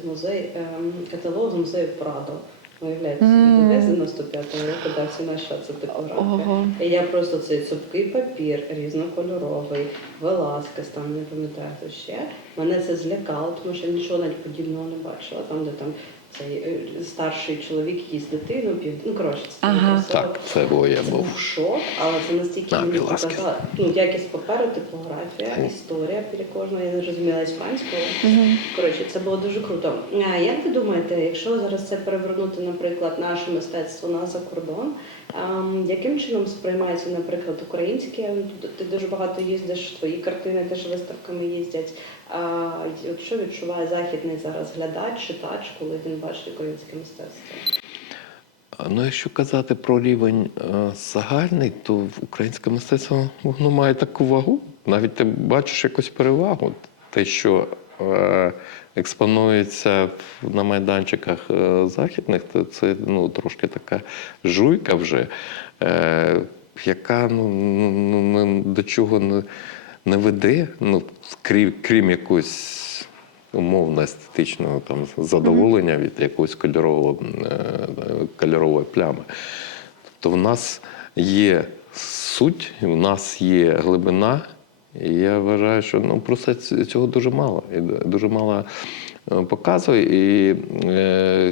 каталог з музею Прадо. Уявляєте, собі з 95-го року дався на що це типографія. І я просто цей цупкий папір, різнокольоровий, Веласкес, там не пам'ятаю хто ще. Мене це злякало, тому що я нічого навіть подібного не бачила. Там, де там цей старший чоловік їсть дитину, коротше, це так, це був я був. Шок, але це настільки мені показало, якість паперу, типографія, історія біля кожного, я не розуміла іспанською. Коротше, це було дуже круто. Як ви думаєте, якщо зараз це перевернути, наприклад, наше мистецтво за кордон, яким чином сприймається, наприклад, українське? Ти дуже багато їздиш, твої картини теж виставками їздять. Що відчуває західний зараз глядач, читач, коли він бачить українське мистецтво? Якщо казати про рівень загальний, то українське мистецтво має таку вагу. Навіть ти бачиш якусь перевагу. Те, що експонується на майданчиках західних, то це трошки така жуйка вже, яка до чого не веде, крім якогось умовно естетичного задоволення від якоїсь кольорової плями. Тобто в нас є суть, в нас є глибина, і я вважаю, що просто цього дуже мало. І дуже мало показує, і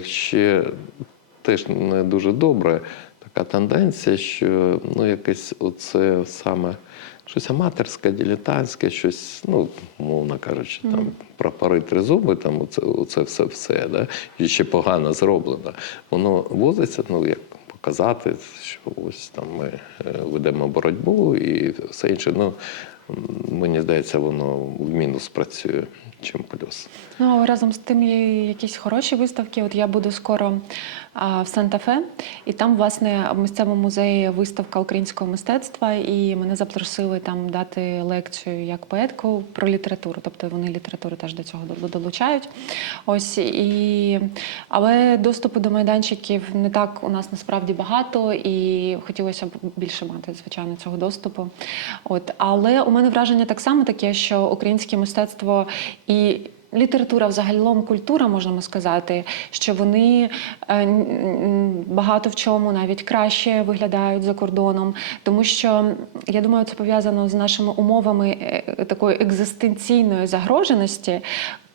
ще теж не дуже добре така тенденція, що якесь оце саме щось аматорське, дилетантське, щось, мовно кажучи, там прапори, тризуби, там оце все, да? І ще погано зроблено. Воно возиться, як показати, що ось там ми ведемо боротьбу і все інше. Мені здається, воно в мінус працює, чим плюс. Разом з тим є якісь хороші виставки. От я буду скоро в Санта-Фе, і там, власне, в місцевому музеї виставка українського мистецтва, і мене запросили там дати лекцію як поетку про літературу. Тобто вони літературу теж до цього долучають. Але доступу до майданчиків не так у нас насправді багато, і хотілося б більше мати, звичайно, цього доступу. Але у мене враження так само таке, що українське мистецтво і література, взагалом культура, можемо сказати, що вони багато в чому навіть краще виглядають за кордоном. Тому що, я думаю, це пов'язано з нашими умовами такої екзистенційної загроженості.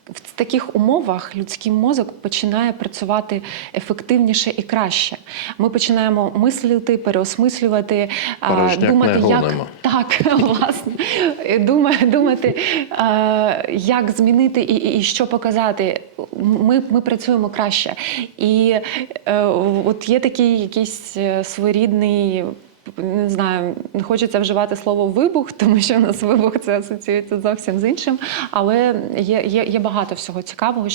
В таких умовах людський мозок починає працювати ефективніше і краще. Ми починаємо мислити, переосмислювати, думати, думати, як змінити і що показати. Ми працюємо краще. І от є такий якийсь своєрідний, не знаю, не хочеться вживати слово «вибух», тому що у нас вибух це асоціюється зовсім з іншим, але є багато всього цікавого,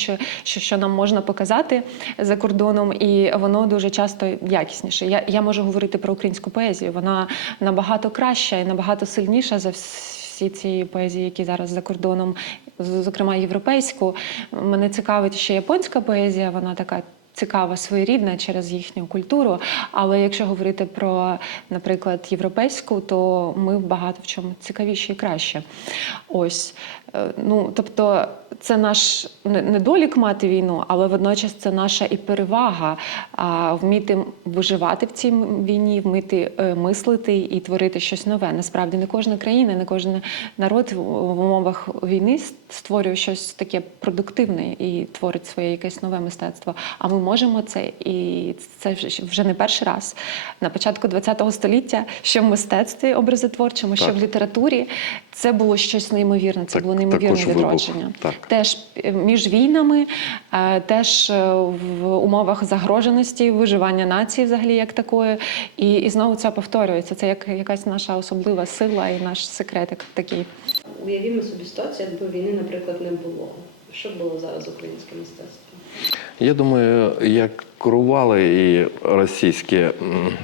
що нам можна показати за кордоном, і воно дуже часто якісніше. Я можу говорити про українську поезію, вона набагато краща і набагато сильніша за всі ці поезії, які зараз за кордоном зокрема європейську. Мене цікавить ще японська поезія, вона така цікава, своєрідна через їхню культуру. Але якщо говорити про, наприклад, європейську, то ми багато в чому цікавіші і краще. Ось. Ну, тобто, це наш недолік мати війну, але водночас це наша і перевага вміти виживати в цій війні, вміти мислити і творити щось нове. Насправді не кожна країна, не кожен народ в умовах війни створює щось таке продуктивне і творить своє якесь нове мистецтво. А ми можемо це, і це вже не перший раз. На початку ХХ століття, що в мистецтві образотворчому, що в літературі, це було щось неймовірне, це було неймовірне відродження. Теж між війнами, теж в умовах загроженості, виживання нації взагалі як такої. І знову це повторюється. Це як якась наша особлива сила і наш секретик такий. Уявімо собі ситуацію, якби війни, наприклад, не було. Що б було зараз українське мистецтво? Я думаю, як курували і російські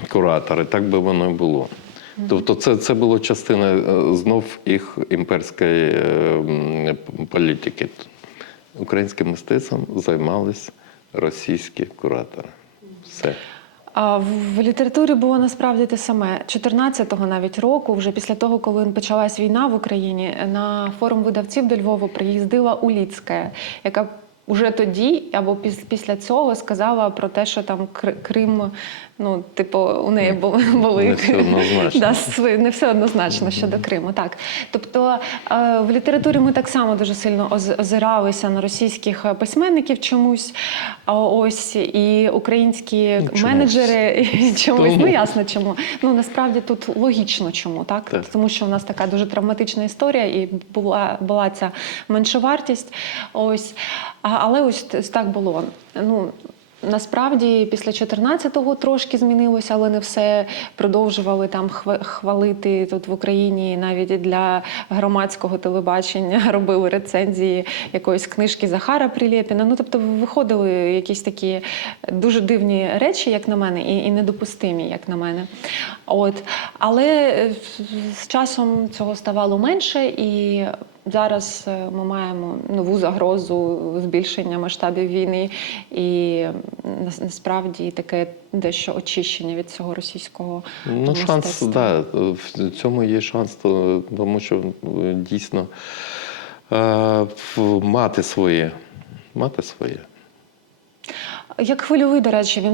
куратори, так би воно і було. Тобто це було частина знов їх імперської політики. Українським мистецтвом займались російські куратори. Все. А в літературі було насправді те саме. 14-го навіть року, вже після того, коли почалась війна в Україні, на форум видавців до Львова приїздила Уліцька, яка уже тоді або після цього сказала про те, що там Крим, ну, типу, у неї були не все однозначно. Не все однозначно щодо Криму. Так. Тобто в літературі ми так само дуже сильно озиралися на російських письменників чомусь, ось, і українські менеджери чомусь. Ну, ясно чому. Ну, насправді тут логічно чому, так? Тому що у нас така дуже травматична історія і була ця меншовартість. Ось. Але ось так було. Ну, насправді, після 14-го трошки змінилося, але не все. Продовжували там хвалити тут в Україні, навіть для громадського телебачення робили рецензії якоїсь книжки Захара Прилєпіна. Ну, тобто виходили якісь такі дуже дивні речі, як на мене, і недопустимі, як на мене. От. Але з часом цього ставало менше, і зараз ми маємо нову загрозу збільшення масштабів війни і насправді таке дещо очищення від цього російського мистецтва. Шанс, да, в цьому є шанс, тому що дійсно мати своє. Як Хвильовий, до речі,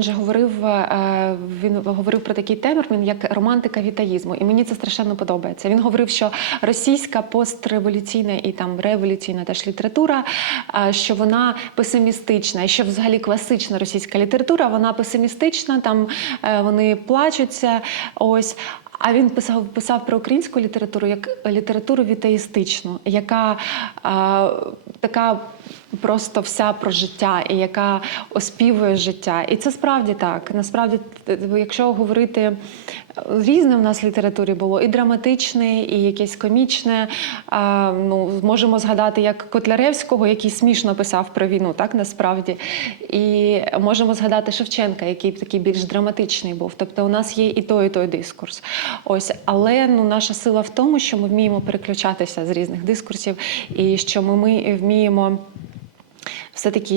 він говорив про такий термін, як романтика вітаїзму. І мені це страшенно подобається. Він говорив, що російська постреволюційна і там революційна теж література, що вона песимістична, і що взагалі класична російська література, вона песимістична, там вони плачуться, ось. А він писав про українську літературу як літературу вітаїстичну, яка така просто вся про життя, і яка оспівує життя. І це справді так. Насправді, якщо говорити, різне в нас в літературі було і драматичне, і якесь комічне. Ну, можемо згадати як Котляревського, який смішно писав про війну, так, насправді. І можемо згадати Шевченка, який такий більш драматичний був. Тобто у нас є і той дискурс. Ось. Але наша сила в тому, що ми вміємо переключатися з різних дискурсів, і що ми вміємо все-таки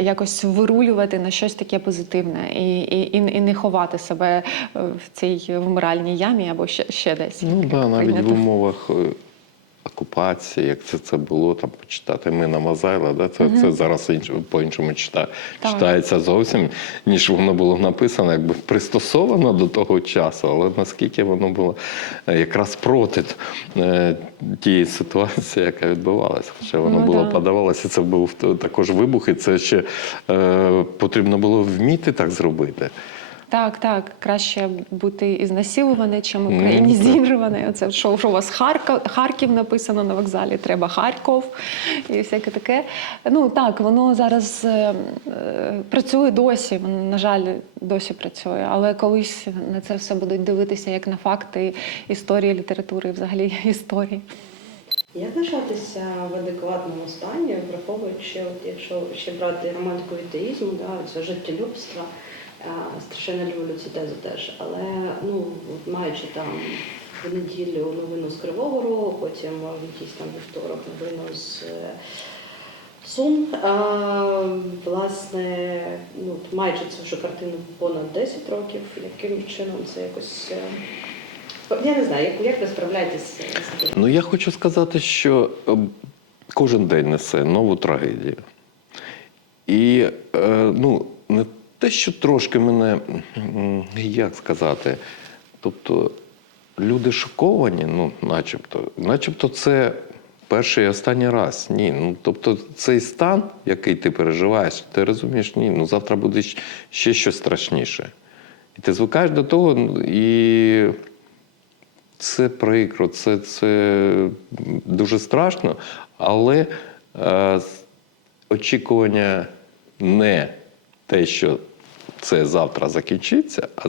якось вирулювати на щось таке позитивне і не ховати себе в цій вмиральній ямі або ще десь. Ну так, навіть в умовах окупації, як це було, там почитати Мина Мазайла, да? Це зараз по-іншому читається зовсім, ніж воно було написано, якби пристосовано до того часу, але наскільки воно було якраз проти тієї ситуації, яка відбувалася. Хоча воно було подавалося, це був також вибух, і це ще потрібно було вміти так зробити. Так. Краще бути ізнасилуване, чим в Україні зігруване. Оце, що у вас Харків написано на вокзалі, треба Харків і всяке таке. Ну так, воно зараз працює досі, на жаль, досі працює. Але колись на це все будуть дивитися як на факти історії, літератури, взагалі історії. Як лишатися в адекватному стані, враховуючи, якщо ще брати романтику вітаїзму, це життєлюбство, страшенно люблю цю тезу теж, але маючи там в неділю новину з Кривого Рогу, потім в якийсь там вівторок новину з Сум. Власне, маючи цю вже картину понад 10 років, яким чином це якось... Я не знаю, як ви справляєтесь з цим? Ну, я хочу сказати, що кожен день несе нову трагедію. І, не те, що трошки мене, як сказати, тобто люди шоковані, начебто це перший і останній раз. Ні, тобто цей стан, який ти переживаєш, ти розумієш, завтра буде ще щось страшніше. І ти звикаєш до того, і це прикро, це дуже страшно, але очікування не те, що це завтра закінчиться, а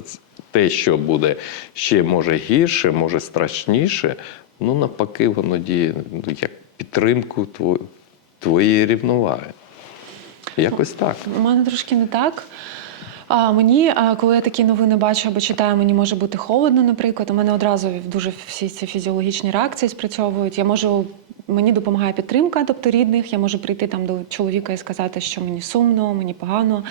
те, що буде ще може гірше, може страшніше, навпаки, воно діє як підтримку твоєї рівноваги. Якось так. У мене трошки не так. Коли я такі новини бачу або читаю, мені може бути холодно, наприклад. У мене одразу дуже всі ці фізіологічні реакції спрацьовують. Мені допомагає підтримка, тобто рідних. Я можу прийти там до чоловіка і сказати, що мені сумно, мені погано.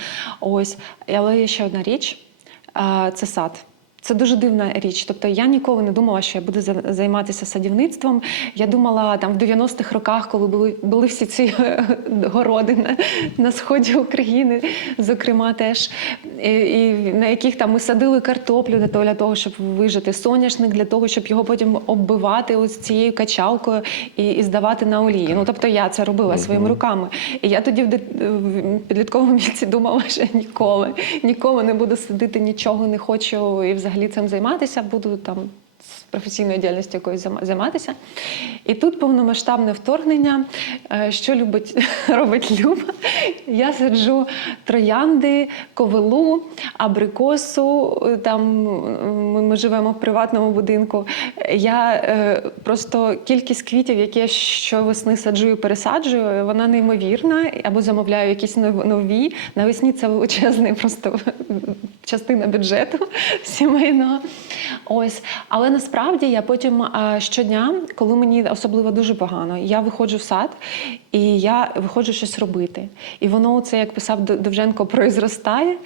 Але є ще одна річ – це сад. Це дуже дивна річ. Тобто я ніколи не думала, що я буду займатися садівництвом. Я думала в 90-х роках, коли були всі ці городи на сході України, зокрема теж, і на яких там ми садили картоплю для того, щоб вижати соняшник, для того, щоб його потім оббивати ось цією качалкою і здавати на олії. Тобто я це робила своїми руками. І я тоді в підлітковому віці думала, що ніколи не буду садити, нічого не хочу і взагалі цим займатися, буду там з професійною діяльністю якоюсь займатися. І тут повномасштабне вторгнення. Що робить Люба? Я саджу троянди, ковилу, абрикосу. Там ми живемо в приватному будинку. Просто кількість квітів, які я щовесни саджу і пересаджую, вона неймовірна. Або замовляю якісь нові. Навесні це величезна просто частина бюджету сімейного. Але насправді я потім щодня, коли мені особливо дуже погано, я виходжу в сад і я виходжу щось робити. І воно, це, як писав Довженко, произростає,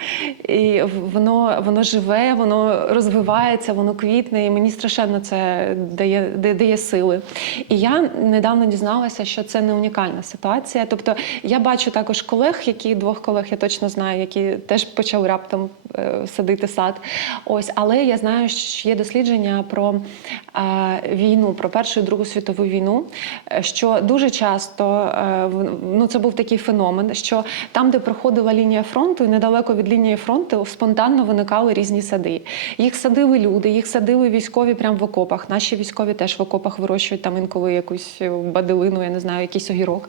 і воно живе, воно розвивається, воно квітне, і мені страшенно це дає сили. І я недавно дізналася, що це не унікальна ситуація. Тобто я бачу також двох колег я точно знаю, які теж почали раптом садити сад. Але я знаю, що є дослідження про війну, про Першу і Другу світову війну, що дуже часто, це був такий феномен, що там, де проходила лінія фронту, і недалеко від лінії фронту спонтанно виникали різні сади. Їх садили люди, їх садили військові прямо в окопах. Наші військові теж в окопах вирощують там інколи якусь баделину, я не знаю, якийсь огірок.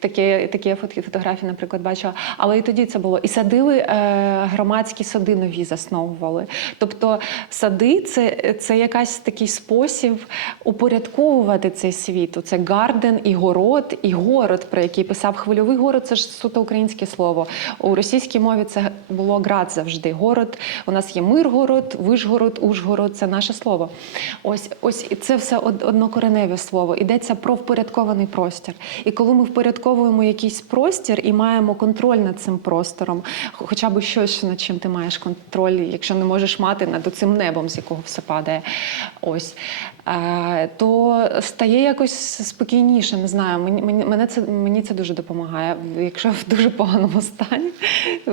Такі фотографії, наприклад, бачила. Але і тоді це було. І садили, громадські сади нові засновували. Тобто сади – це якийсь такий спосіб упорядковувати цей світ. Це гарден і город, про який писав Хвильовий. Город – це ж суто українське слово. У російській мові це було град завжди. Город. У нас є Миргород, Вишгород, Ужгород – це наше слово. Ось і це все однокореневе слово. Йдеться про впорядкований простір. І коли ми впорядковуємо якийсь простір і маємо контроль над цим простором, хоча б щось, над чим ти маєш контроль, якщо не можеш мати над цим небом, з якого все падає, то стає якось спокійніше, не знаю. Мені це дуже допомагає. Якщо в дуже поганому стані,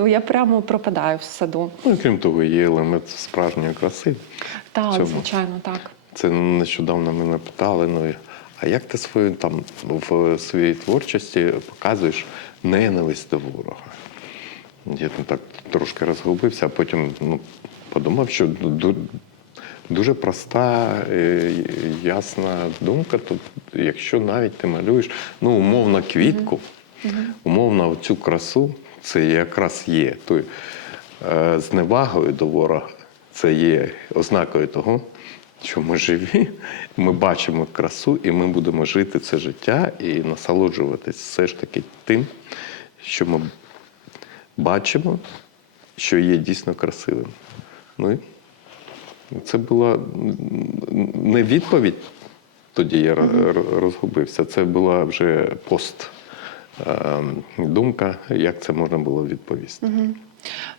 я прямо пропадаю в саду. Крім того, є елемент справжньої краси. Так, звичайно, так. Це нещодавно мене питали, а як ти в своїй творчості показуєш ненависть до ворога? Я так трошки розгубився, а потім подумав, що дуже проста, ясна думка. Тут, якщо навіть ти малюєш, умовно квітку, умовно цю красу, це якраз є зневагою до ворога, це є ознакою того, що ми живі, ми бачимо красу, і ми будемо жити це життя і насолоджуватись все ж таки тим, що ми бачимо, що є дійсно красивим. Це була не відповідь, тоді я розгубився, це була вже думка, як це можна було відповісти.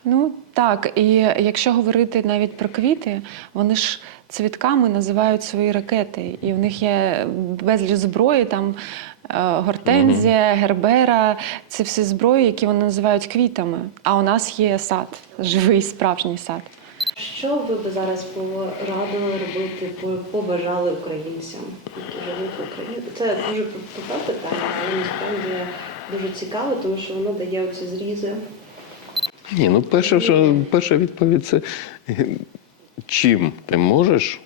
Ну так, і якщо говорити навіть про квіти, вони ж цвітками називають свої ракети, і в них є безліч зброї, там гортензія, гербера, це всі зброї, які вони називають квітами. А у нас є сад, живий справжній сад. Що ви б зараз порадили робити, побажали українцям, які живуть в Україні? Це дуже тупе питання, але насправді дуже цікаво, тому що воно дає оці зрізи. Ні, ну перша відповідь – це чим ти можеш,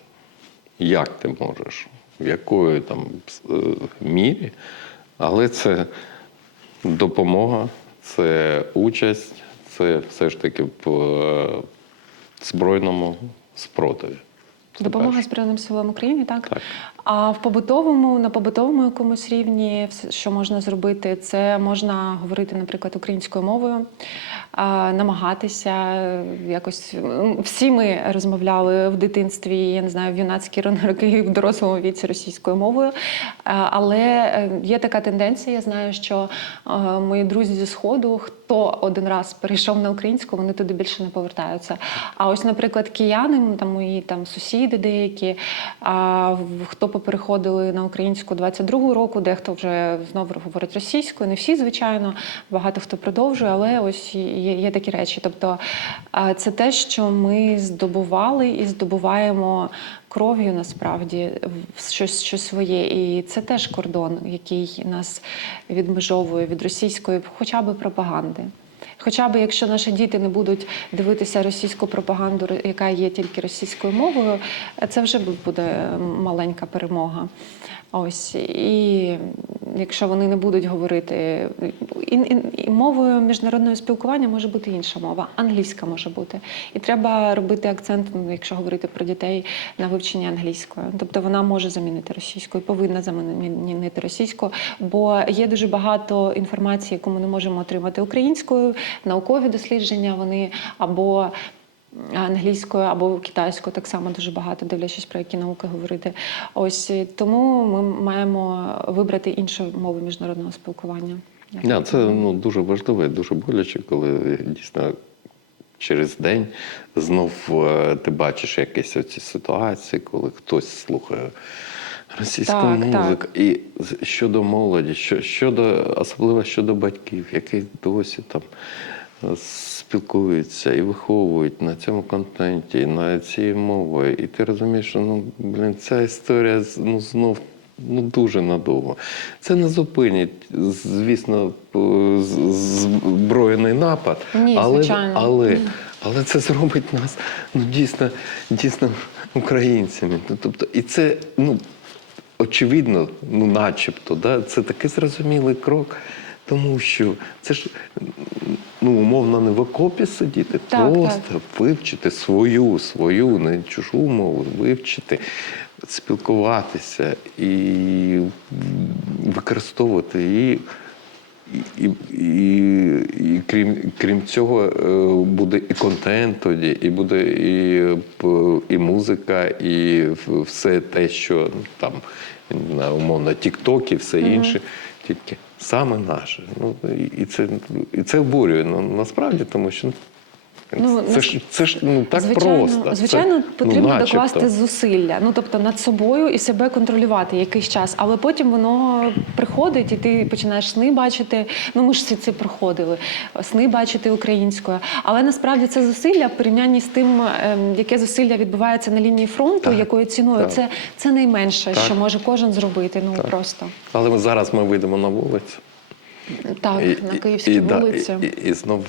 як ти можеш, в якої там мірі, але це допомога, це участь, це все ж таки в збройному спротиві. Допомога Збройним силам України, так? Так. А на побутовому якомусь рівні, що можна зробити, це можна говорити, наприклад, українською мовою, намагатися якось. Всі ми розмовляли в дитинстві, я не знаю, в юнацькі роки, в дорослому віці російською мовою. Але є така тенденція, я знаю, що мої друзі зі Сходу, хто один раз перейшов на українську, вони туди більше не повертаються. А ось, наприклад, кияни, мої сусіди деякі, хто попереходили на українську 22-го року, дехто вже знову говорить російською, не всі, звичайно, багато хто продовжує, але ось є такі речі. Тобто це те, що ми здобували і здобуваємо кров'ю, насправді, щось своє. І це теж кордон, який нас відмежовує від російської, хоча б пропаганди. Хоча б якщо наші діти не будуть дивитися російську пропаганду, яка є тільки російською мовою, це вже буде маленька перемога. Ось. І якщо вони не будуть говорити, і мовою міжнародного спілкування може бути інша мова, англійська може бути. І треба робити акцент, якщо говорити про дітей, на вивченні англійської. Тобто вона може замінити російську і повинна замінити російську, бо є дуже багато інформації, яку ми не можемо отримати українською, наукові дослідження, вони або англійською, або китайською, так само дуже багато, дивлячись, про які науки говорити. Ось тому ми маємо вибрати іншу мову міжнародного спілкування. Це дуже важливо і дуже боляче, коли дійсно через день знов ти бачиш якісь оці ситуації, коли хтось слухає російську музику. І щодо молоді, особливо щодо батьків, які досі там спілкуються і виховують на цьому контенті, на цій мові. І ти розумієш, що ця історія знов дуже надовго. Це не зупинить, звісно, збройний напад, Ні, але це зробить нас дійсно українцями. Тобто, і це, очевидно, начебто, це такий зрозумілий крок. Тому що це ж, умовно, не в окопі сидіти, просто вивчити свою, не чужу мову, вивчити, спілкуватися і використовувати її. І крім цього, буде і контент тоді, і буде і музика, і все те, що там, умовно, тік-ток і все інше, тільки саме наше. І це обурює насправді, тому що це ж так просто. Звичайно, потрібно докласти зусилля, тобто над собою і себе контролювати якийсь час, але потім воно приходить і ти починаєш сни бачити, ми ж всі це проходили, сни бачити українською, але насправді це зусилля в порівнянні з тим, яке зусилля відбувається на лінії фронту, якою ціною, це найменше, що може кожен зробити, просто. Але зараз ми вийдемо на вулицю. Так, на Київській вулиці. І знов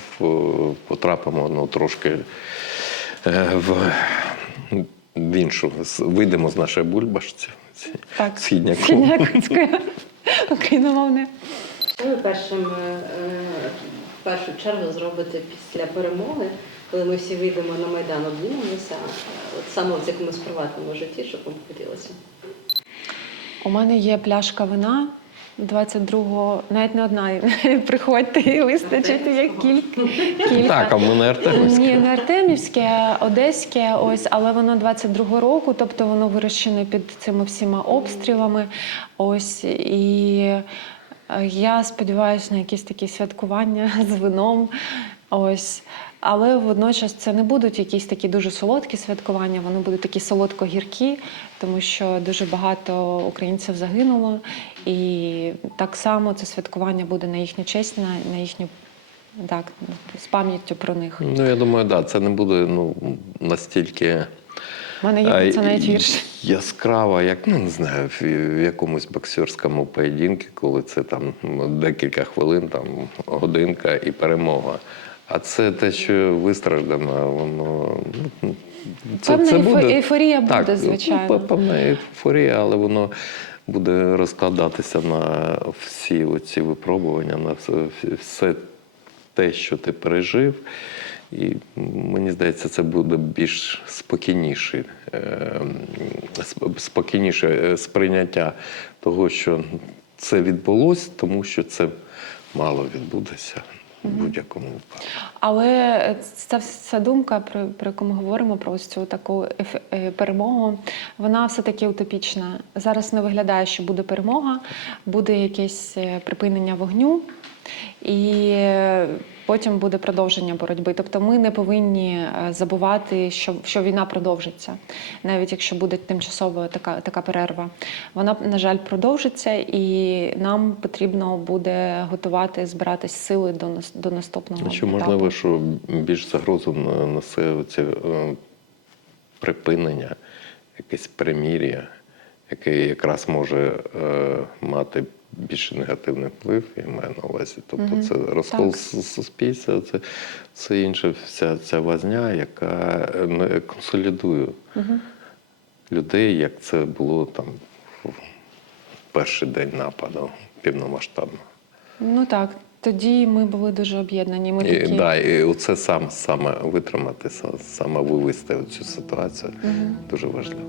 потрапимо трошки в іншу. Вийдемо з нашої бульбашці. Східняківської, україномовної. Що ви в першу чергу зробите після перемоги, коли ми всі вийдемо на Майдан, обнімемося, саме в якомусь приватному житті, щоб вам хотілося? У мене є пляшка вина, 22-го, навіть не одна, приходьте і вистачить як кілька. Так, а в мене Артемівське. Ні, не Артемівське, Одеське, ось, але воно 22-го року, тобто воно вирощене під цими всіма обстрілами. Ось, і я сподіваюся на якісь такі святкування з вином. Ось. Але водночас це не будуть якісь такі дуже солодкі святкування, вони будуть такі солодко-гіркі, тому що дуже багато українців загинуло. І так само це святкування буде на їхню честь, на їхню, так, з пам'яттю про них. Ну, я думаю, да, це не буде настільки У мене є це навіть гірше. яскраво, як, ну, не знаю, в якомусь боксерському поєдинку, коли це там декілька хвилин, там, годинка і перемога. А це те, що вистраждано, воно... Певна ейфорія буде, так, звичайно. Певна ейфорія, але воно буде розкладатися на всі оці випробування, на все те, що ти пережив. І мені здається, це буде більш спокійніше сприйняття того, що це відбулося, тому що це мало відбудеться в будь-якому випадку. Але ця думка, про яку ми говоримо, про ось цю таку перемогу, вона все-таки утопічна. Зараз не виглядає, що буде перемога, буде якесь припинення вогню, і потім буде продовження боротьби. Тобто ми не повинні забувати, що війна продовжиться, навіть якщо буде тимчасова така перерва. Вона, на жаль, продовжиться, і нам потрібно буде готувати, збиратись сили до наступного Що етапу. можливо, що більш загрозу несе оце припинення, якесь перемир'я, яке якраз може мати більш негативний вплив, я маю на увазі. Тобто це розкол суспільства, це інша вся ця возня, яка консолідує людей, як це було там в перший день нападу повномасштабного. Ну так, тоді ми були дуже об'єднані. Ми І, такі... да, і оце саме витримати, саме вивести цю ситуацію дуже важливо.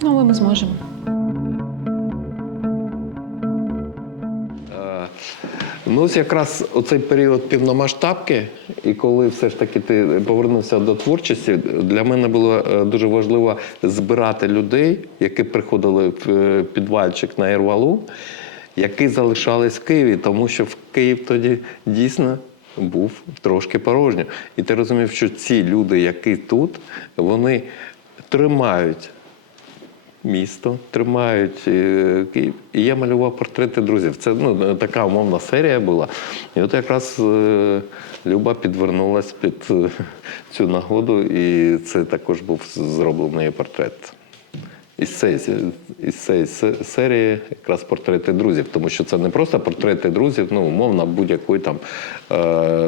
Ну, але ми зможемо. Ну, ось якраз оцей період повномасштабки, і коли все ж таки ти повернувся до творчості, для мене було дуже важливо збирати людей, які приходили в підвальчик на Ірвалу, які залишались в Києві, тому що в Київ тоді дійсно був трошки порожньо. І ти розумів, що ці люди, які тут, вони тримають місто, тримають Київ. І я малював портрети друзів. Це така умовна серія була. І от якраз Люба підвернулась під цю нагоду, і це також був зроблений портрет. Із цієї серії якраз портрети друзів, тому що це не просто портрети друзів, умовно, будь-якої там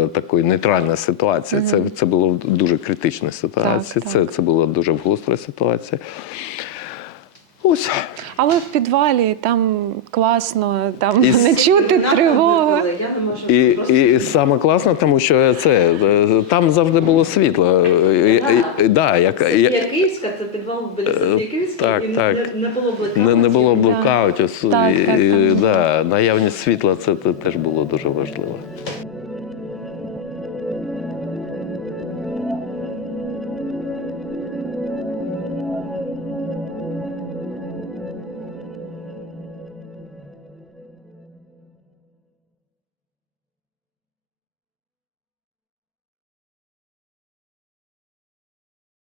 такої нейтральної ситуації. Це була дуже критична ситуація, це була дуже гостра ситуація. Ось. Але в підвалі там класно, там не чути тривоги. І саме класно, тому що там завжди було світло. Київська, це підвал в Київська, і не було блекаутів. Не було блекаутів. Наявність світла, це теж було дуже важливо.